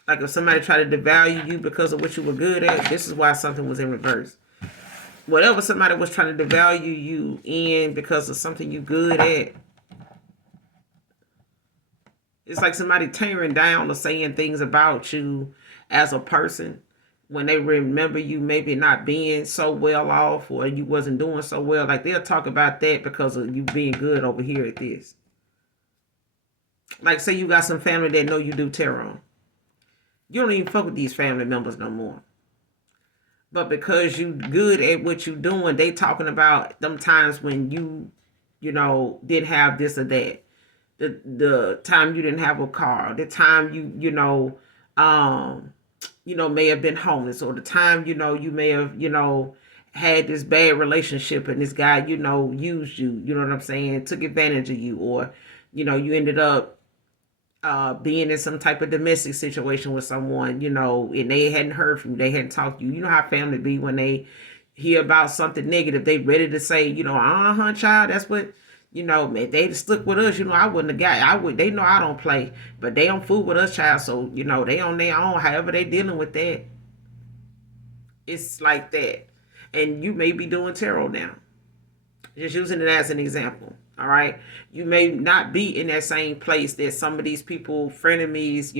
Like if somebody tried to devalue you because of what you were good at, this is why something was in reverse. Whatever somebody was trying to devalue you in because of something you good at, it's like somebody tearing down or saying things about you as a person when they remember you maybe not being so well off or you wasn't doing so well. Like they'll talk about that because of you being good over here at this. Like say you got some family that know you do tarot. You don't even fuck with these family members no more. But because you good at what you doing, they talking about them times when you didn't have this or that. The time you didn't have a car, the time um, may have been homeless, or the time, you may have, had this bad relationship and this guy, used you, you know what I'm saying, took advantage of you, or, you ended up being in some type of domestic situation with someone, and they hadn't heard from you, they hadn't talked to you. You know how family be when they hear about something negative, they ready to say, child, that's what, if they'd stuck with us, I wouldn't have got, they know I don't play, but they don't fool with us, child, so, they on their own, however they dealing with that. It's like that. And you may be doing tarot now. Just using it as an example. All right. You may not be in that same place that some of these people, frenemies,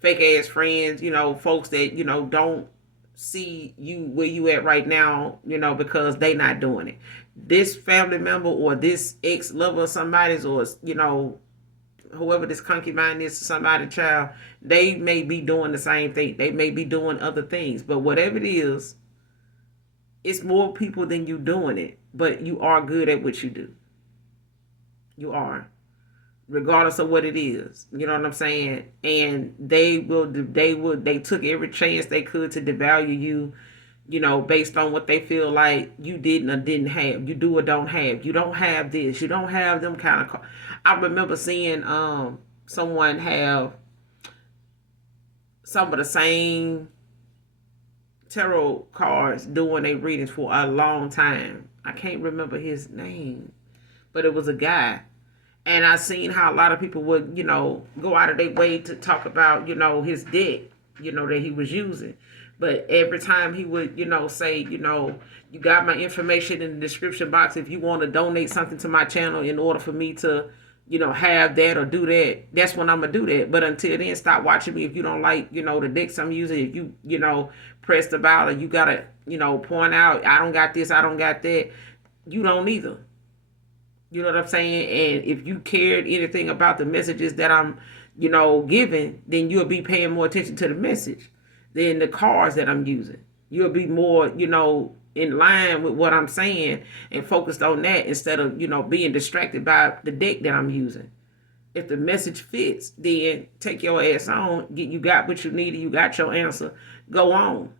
fake ass friends, folks that, don't see you where you at right now, because they not doing it. This family member or this ex lover of somebody's, or, whoever this concubine is to somebody's child, they may be doing the same thing. They may be doing other things. But whatever it is, it's more people than you doing it. But you are good at what you do. You are. Regardless of what it is. You know what I'm saying? And they took every chance they could to devalue you, based on what they feel like you didn't or didn't have. You do or don't have. You don't have this. You don't have them kind of cards. I remember seeing someone have some of the same tarot cards doing their readings for a long time. I can't remember his name, but it was a guy. And I seen how a lot of people would, go out of their way to talk about, his deck, that he was using. But every time he would, say, you got my information in the description box if you want to donate something to my channel in order for me to, have that or do that, that's when I'm going to do that. But until then, stop watching me if you don't like, the decks I'm using. If you, press the bell, or you got to, point out, I don't got this, I don't got that. You don't either. You know what I'm saying? And if you cared anything about the messages that I'm, giving, then you'll be paying more attention to the message than the cards that I'm using. You'll be more, in line with what I'm saying and focused on that instead of, being distracted by the deck that I'm using. If the message fits, then take your ass on. You got what you needed. You got your answer. Go on.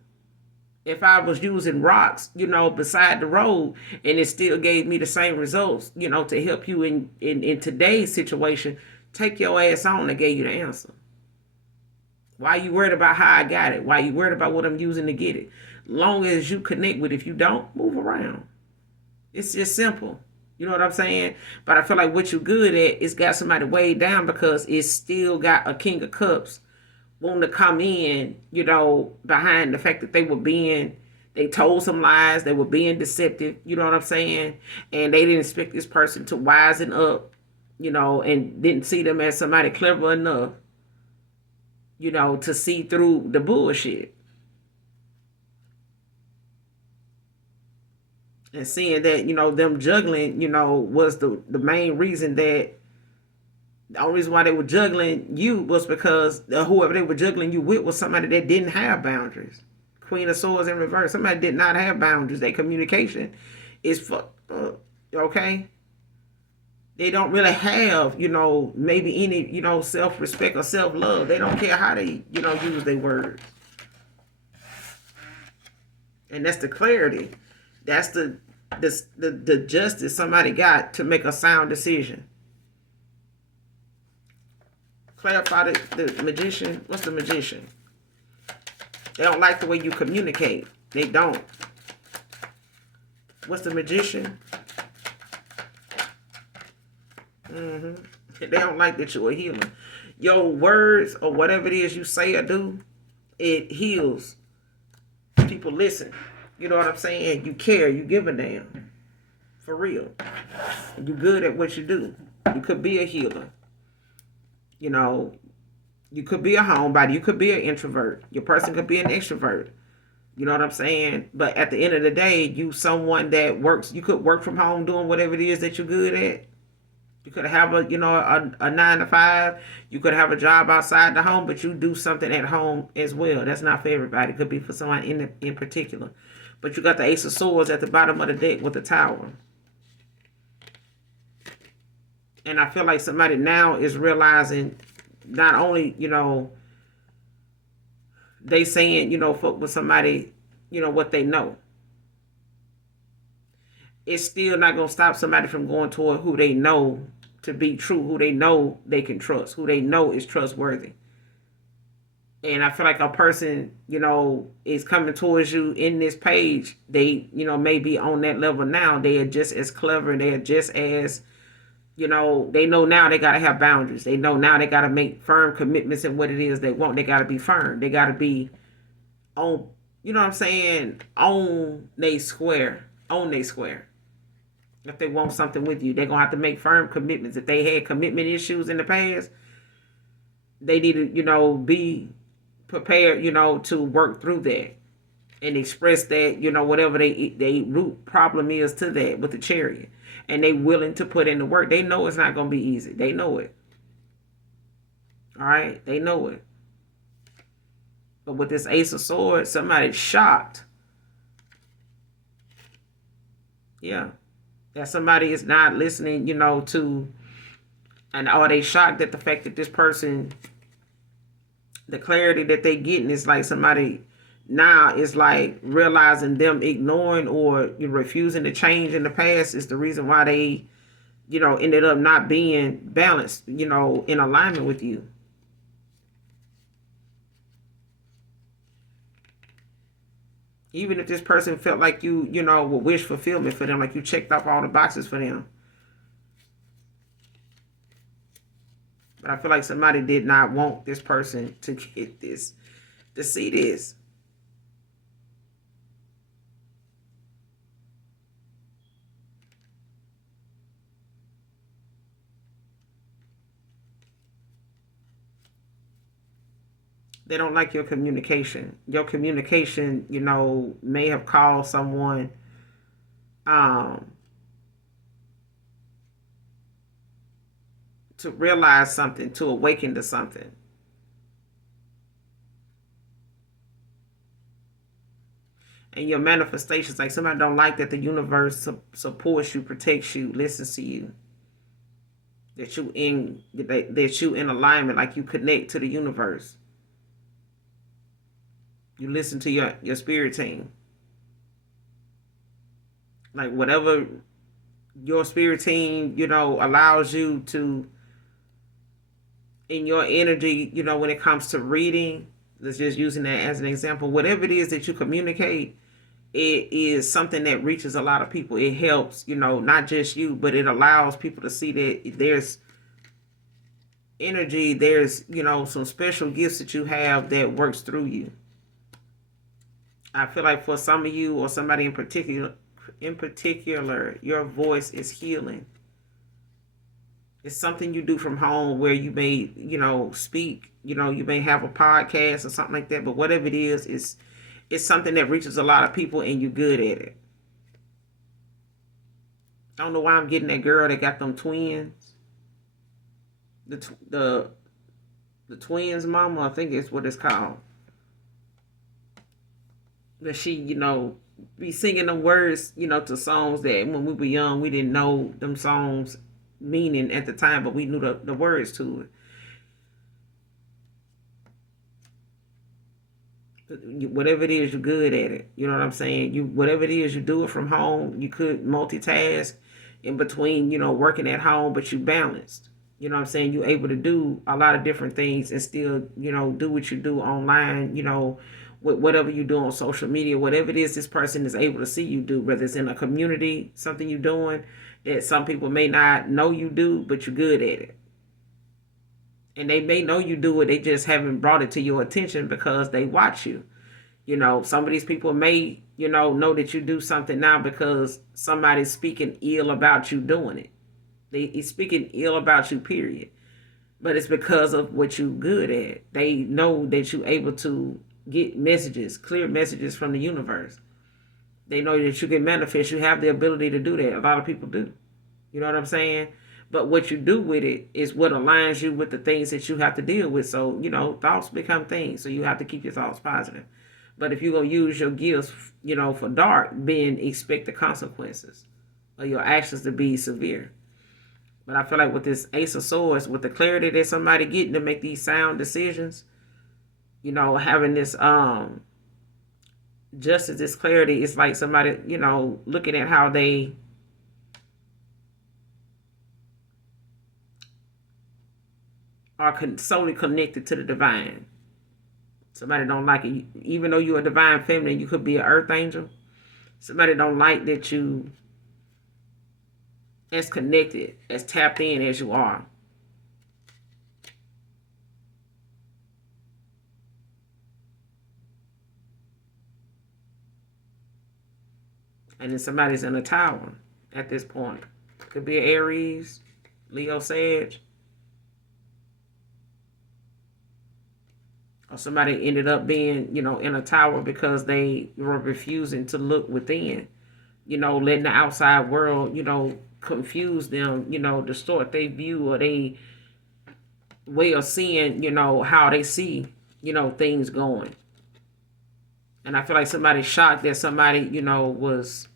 If I was using rocks, beside the road, and it still gave me the same results, to help you in today's situation, take your ass on and gave you the answer. Why you worried about how I got it? Why you worried about what I'm using to get it? Long as you connect with it. If you don't, move around. It's just simple. You know what I'm saying? But I feel like what you're good at is got somebody weighed down because it's still got a King of Cups wanting to come in, behind the fact that they told some lies, they were being deceptive, you know what I'm saying? And they didn't expect this person to wisen up, and didn't see them as somebody clever enough, to see through the bullshit. And seeing that, them juggling, was the main reason that the only reason why they were juggling you was because whoever they were juggling you with was somebody that didn't have boundaries. Queen of Swords in reverse. Somebody did not have boundaries. Their communication is okay. They don't really have, maybe any, self-respect or self-love. They don't care how they, use their words. And that's the clarity. That's the justice somebody got to make a sound decision. Clarify the magician. What's the magician? They don't like the way you communicate. They don't. What's the magician? They don't like that you're a healer. Your words or whatever it is you say or do, it heals. People listen. You know what I'm saying? You care. You give a damn. For real. You're good at what you do. You could be a healer. You could be a homebody. You could be an introvert. Your person could be an extrovert. You know what I'm saying? But at the end of the day, you someone that works. You could work from home doing whatever it is that you're good at. You could have a 9 to 5. You could have a job outside the home, but you do something at home as well. That's not for everybody. It could be for someone in particular. But you got the Ace of Swords at the bottom of the deck with the Tower. And I feel like somebody now is realizing not only, they saying, fuck with somebody, what they know. It's still not going to stop somebody from going toward who they know to be true, who they know they can trust, who they know is trustworthy. And I feel like a person, is coming towards you in this page. They, may be on that level now. They are just as clever. They are just as, they know now they got to have boundaries. They know now they got to make firm commitments in what it is they want. They got to be firm. They got to be on, you know what I'm saying, on they square. On they square. If they want something with you, they're going to have to make firm commitments. If they had commitment issues in the past, they need to, be prepared, to work through that and express that, whatever they root problem is to that with the Chariot. And they willing to put in the work. They know it's not going to be easy. They know it. All right? They know it. But with this Ace of Swords, somebody's shocked. Yeah. That somebody is not listening, to, and are they shocked at the fact that this person, the clarity that they getting is like somebody now is like realizing them ignoring or refusing to change in the past is the reason why they, ended up not being balanced, in alignment with you. Even if this person felt like you, would wish fulfillment for them, like you checked off all the boxes for them. But I feel like somebody did not want this person to get this, to see this. They don't like your communication. Your communication, may have caused someone to realize something, to awaken to something. And your manifestations, like somebody don't like that the universe supports you, protects you, listens to you. That you in alignment, like you connect to the universe. You listen to your spirit team. Like whatever your spirit team, allows you to, in your energy, when it comes to reading, let's just using that as an example, whatever it is that you communicate, it is something that reaches a lot of people. It helps, not just you, but it allows people to see that there's energy, there's, some special gifts that you have that works through you. I feel like for some of you or somebody in particular, your voice is healing. It's something you do from home where you may, speak, you may have a podcast or something like that, but whatever it is, it's something that reaches a lot of people and you're good at it. I don't know why I'm getting that girl that got them twins. The twins mama, I think is what it's called. That she, be singing them words, to songs that when we were young, we didn't know them songs meaning at the time, but we knew the words to it. Whatever it is, you're good at it. You know what I'm saying? Whatever it is, you do it from home. You could multitask in between, working at home, but you balanced. You know what I'm saying? You're able to do a lot of different things and still, do what you do online, with whatever you do on social media, whatever it is this person is able to see you do, whether it's in a community, something you're doing that some people may not know you do, but you're good at it. And they may know you do it, they just haven't brought it to your attention because they watch you. Some of these people may, know that you do something now because somebody's speaking ill about you doing it. He's speaking ill about you, period. But it's because of what you're good at. They know that you're able to get messages, clear messages from the universe. They know that you can manifest. You have the ability to do that. A lot of people do. You know what I'm saying? But what you do with it is what aligns you with the things that you have to deal with. So, thoughts become things. So you have to keep your thoughts positive. But if you're going to use your gifts, for dark, then expect the consequences of your actions to be severe. But I feel like with this Ace of Swords, with the clarity that somebody getting to make these sound decisions, having this justice, this clarity, it's like somebody, looking at how they are solely connected to the divine. Somebody don't like it, even though you're a divine feminine, you could be an earth angel. Somebody don't like that you as connected, as tapped in as you are. And then somebody's in a tower at this point. Could be an Aries, Leo, Sag. Or somebody ended up being, in a tower because they were refusing to look within. Letting the outside world, confuse them, distort their view or they way of seeing, how they see, things going. And I feel like somebody's shocked that somebody, was,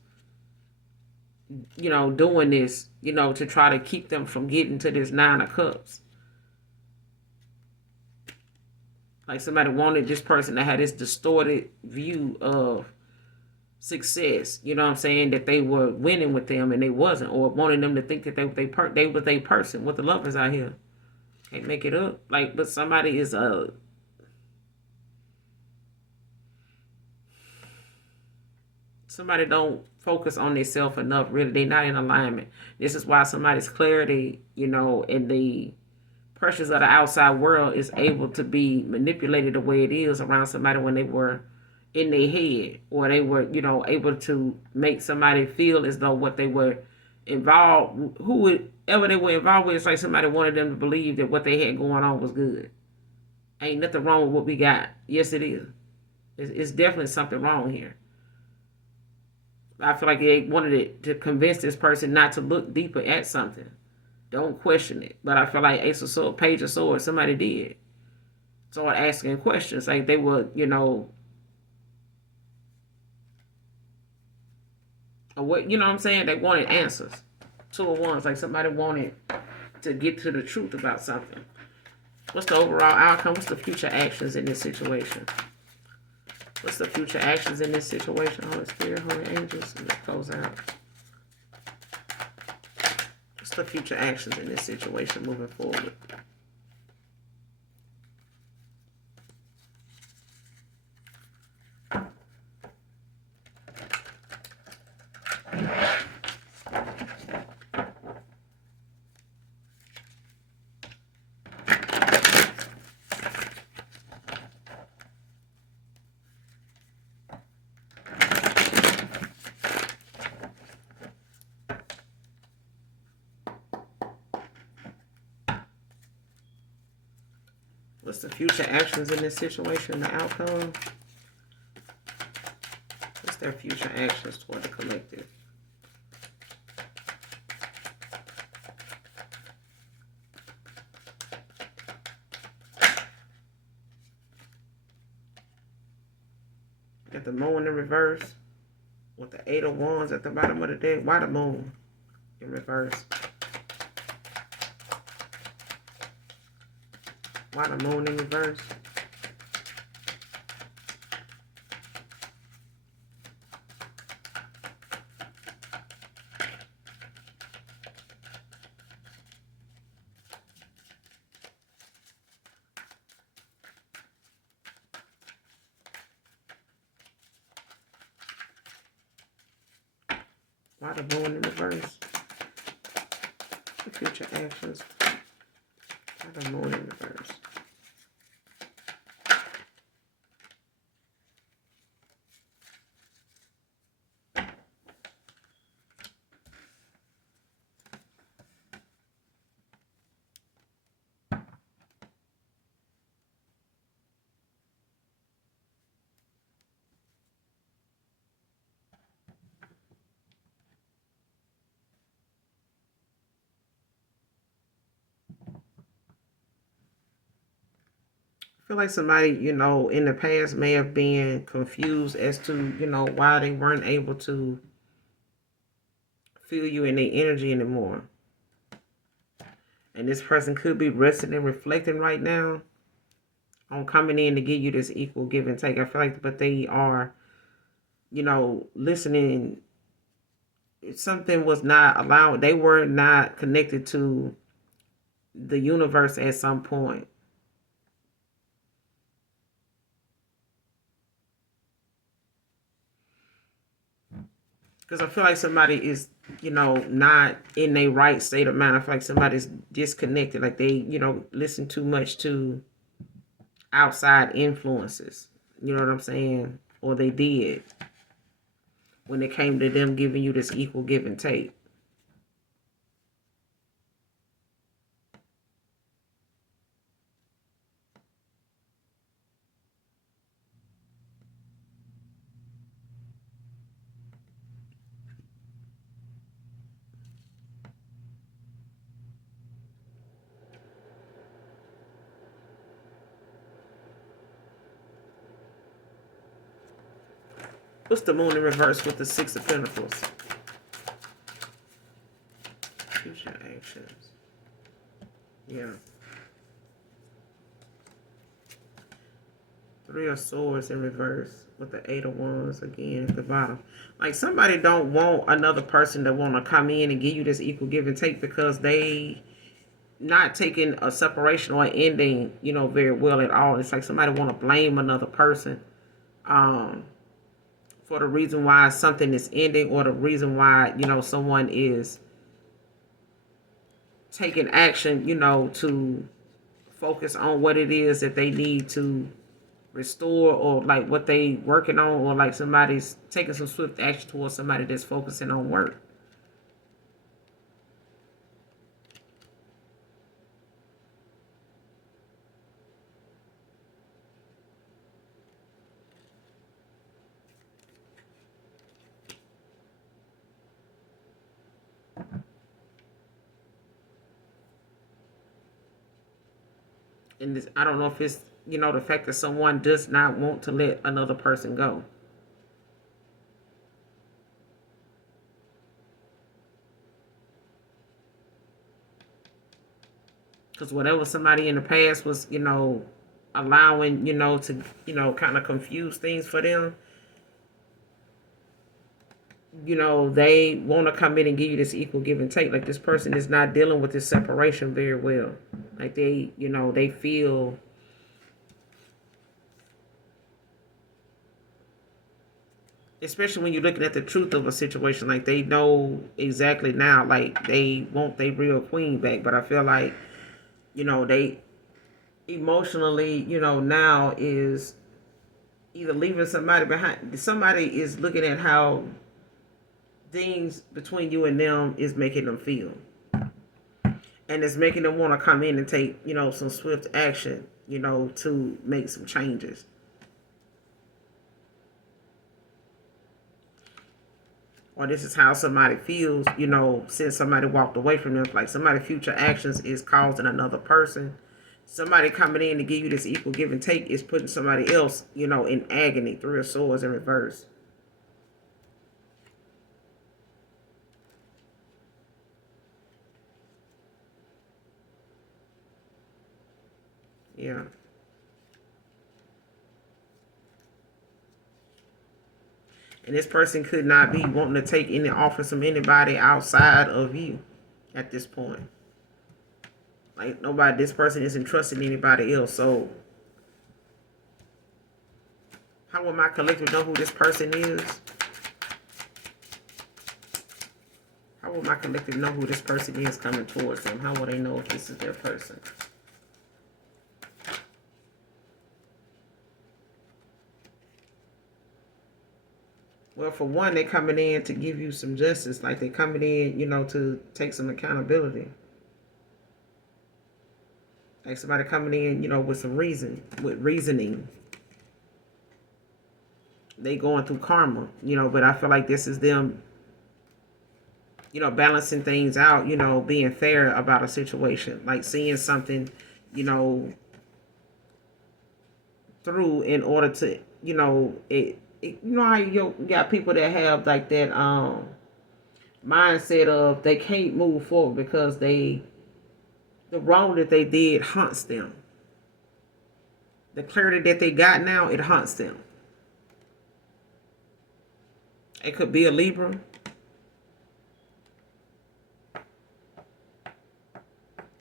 doing this, to try to keep them from getting to this Nine of Cups. Like somebody wanted this person to have this distorted view of success. You know what I'm saying? That they were winning with them and they wasn't, or wanted them to think that they was a person. With the lovers out here, can't make it up. Like, but somebody is somebody don't focus on themselves enough. Really, they're not in alignment. This is why somebody's clarity, and the pressures of the outside world is able to be manipulated the way it is around somebody when they were in their head, or they were, able to make somebody feel as though what they were involved, whoever they were involved with, it's like somebody wanted them to believe that what they had going on was good. Ain't nothing wrong with what we got. Yes, it is. It's definitely something wrong here. I feel like they wanted to convince this person not to look deeper at something. Don't question it. But I feel like Ace of Swords, Page of Swords, somebody did. Start asking questions. Like they were, what what I'm saying? They wanted answers. Two of Wands, like somebody wanted to get to the truth about something. What's the overall outcome? What's the future actions in this situation? What's the future actions in this situation? Holy Spirit, Holy Angels. Let's close out. What's the future actions in this situation moving forward? What's the future actions in this situation, the outcome? What's their future actions toward the collective? Got the moon in reverse with the Eight of Wands at the bottom of the deck. Why the moon in reverse? Why the moon in reverse? Why the moon in reverse? The future actions. Why the moon in reverse? I feel like somebody, in the past may have been confused as to, why they weren't able to feel you in their energy anymore. And this person could be resting and reflecting right now on coming in to give you this equal give and take. I feel like, but they are, listening. Something was not allowed. They were not connected to the universe at some point. Because I feel like somebody is, not in a right state of mind. I feel like somebody's disconnected. Like they, listen too much to outside influences. You know what I'm saying? Or they did when it came to them giving you this equal give and take. What's the moon in reverse with the Six of Pentacles? Future actions. Yeah. Three of Swords in reverse with the Eight of Wands again at the bottom. Like somebody don't want another person to want to come in and give you this equal give and take because they not taking a separation or an ending, very well at all. It's like somebody want to blame another person for the reason why something is ending or the reason why, someone is taking action, to focus on what it is that they need to restore or like what they working on, or like somebody's taking some swift action towards somebody that's focusing on work. And this, I don't know if it's, the fact that someone does not want to let another person go. Because whatever somebody in the past was, allowing, to, kind of confuse things for them, they want to come in and give you this equal give and take. Like this person is not dealing with this separation very well. Like they feel especially when you're looking at the truth of a situation, like they know exactly now, like they want their real queen back. But I feel like, they emotionally, now is either leaving somebody behind. Somebody is looking at how things between you and them is making them feel. And it's making them want to come in and take, some swift action, to make some changes. Or this is how somebody feels, since somebody walked away from them. Like somebody's future actions is causing another person. Somebody coming in to give you this equal give and take is putting somebody else, in agony. Three of Swords in reverse. Yeah. And this person could not be wanting to take any offers from anybody outside of you at this point. Like nobody, this person isn't trusting anybody else. So how will my collective know who this person is? How will my collective know who this person is coming towards them? How will they know if this is their person? Well, for one, they're coming in to give you some justice. Like they're coming in, to take some accountability. Like somebody coming in, with some reasoning. They going through karma, but I feel like this is them, balancing things out, being fair about a situation. Like seeing something, through in order to, how you got people that have like that mindset of they can't move forward because they The wrong that they did haunts them. The clarity that they got now, it haunts them. It could be a Libra.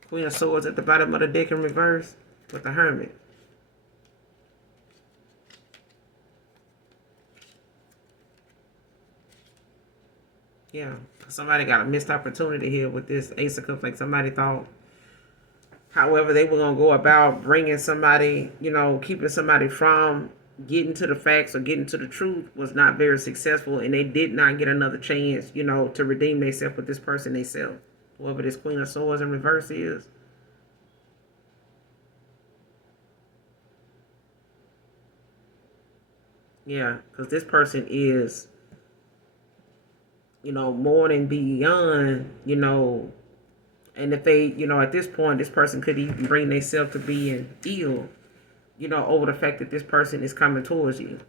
Queen of Swords at the bottom of the deck in reverse with the Hermit. Yeah, somebody got a missed opportunity here with this Ace of Cups. Like somebody thought, however, they were going to go about bringing somebody, keeping somebody from getting to the facts or getting to the truth was not very successful. And they did not get another chance, to redeem themselves with this person themselves. Whoever this Queen of Swords in reverse is. Yeah, because this person is, more than beyond, and if they, at this point, this person could even bring themselves to being ill, over the fact that this person is coming towards you.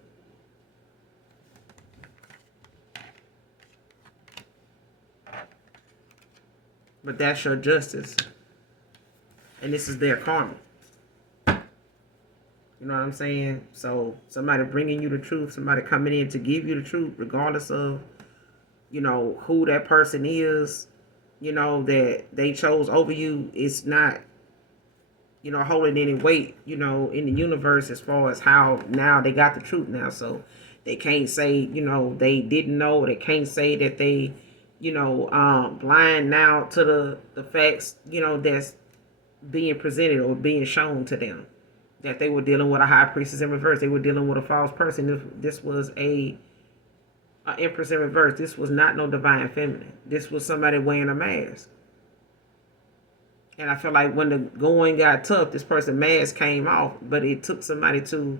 But that's your justice. And this is their karma. You know what I'm saying? So somebody bringing you the truth, somebody coming in to give you the truth, regardless of, who that person is, that they chose over you, it's not, holding any weight, in the universe as far as how now they got the truth now. So they can't say, they didn't know. They can't say that they, blind now to the facts, that's being presented or being shown to them. That they were dealing with a high priestess in reverse. They were dealing with a false person. This was a empress in reverse. This was not no divine feminine. This was somebody wearing a mask. And I feel like when the going got tough, this person's mask came off. But it took somebody to,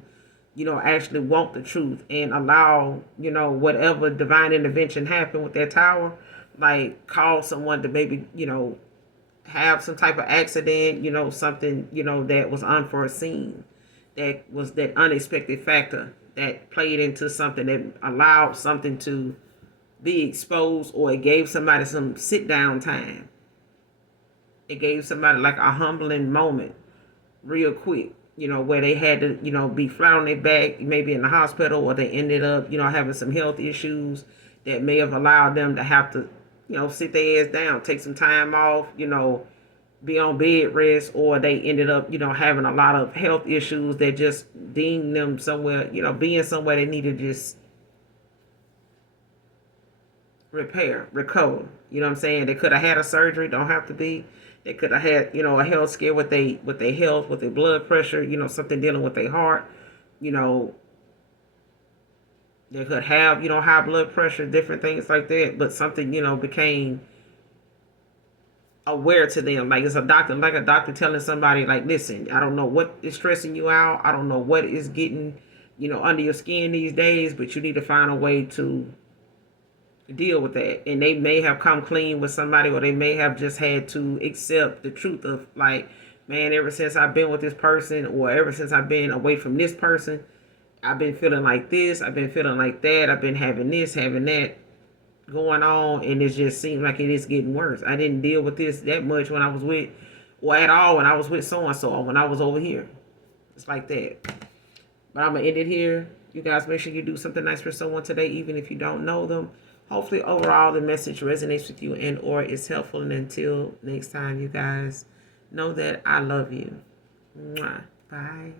actually want the truth and allow, whatever divine intervention happened with that tower, like call someone to maybe, have some type of accident, something, that was unforeseen. That was that unexpected factor that played into something that allowed something to be exposed, or it gave somebody some sit down time. It gave somebody like a humbling moment real quick, where they had to, be flat on their back, maybe in the hospital, or they ended up, having some health issues that may have allowed them to have to, sit their ass down, take some time off, be on bed rest, or they ended up, having a lot of health issues that just deemed them somewhere, being somewhere they need to just recover. You know what I'm saying? They could have had a surgery, don't have to be. They could have had, a health scare with their health, with their blood pressure, something dealing with their heart, they could have, high blood pressure, different things like that, but something, became aware to them. Like it's a doctor telling somebody, like, listen, I don't know what is stressing you out. I don't know what is getting, under your skin these days, but you need to find a way to deal with that. And they may have come clean with somebody, or they may have just had to accept the truth of, like, man, ever since I've been with this person, or ever since I've been away from this person, I've been feeling like this, I've been feeling like that, I've been having this, having that going on, and it just seems like it is getting worse. I didn't deal with this that much when I was with, or at all when I was with so and so, or when I was over here. It's like that. But I'm gonna end it here. You guys make sure you do something nice for someone today, even if you don't know them. Hopefully overall the message resonates with you and or is helpful. And until next time, you guys know that I love you. Mwah. Bye.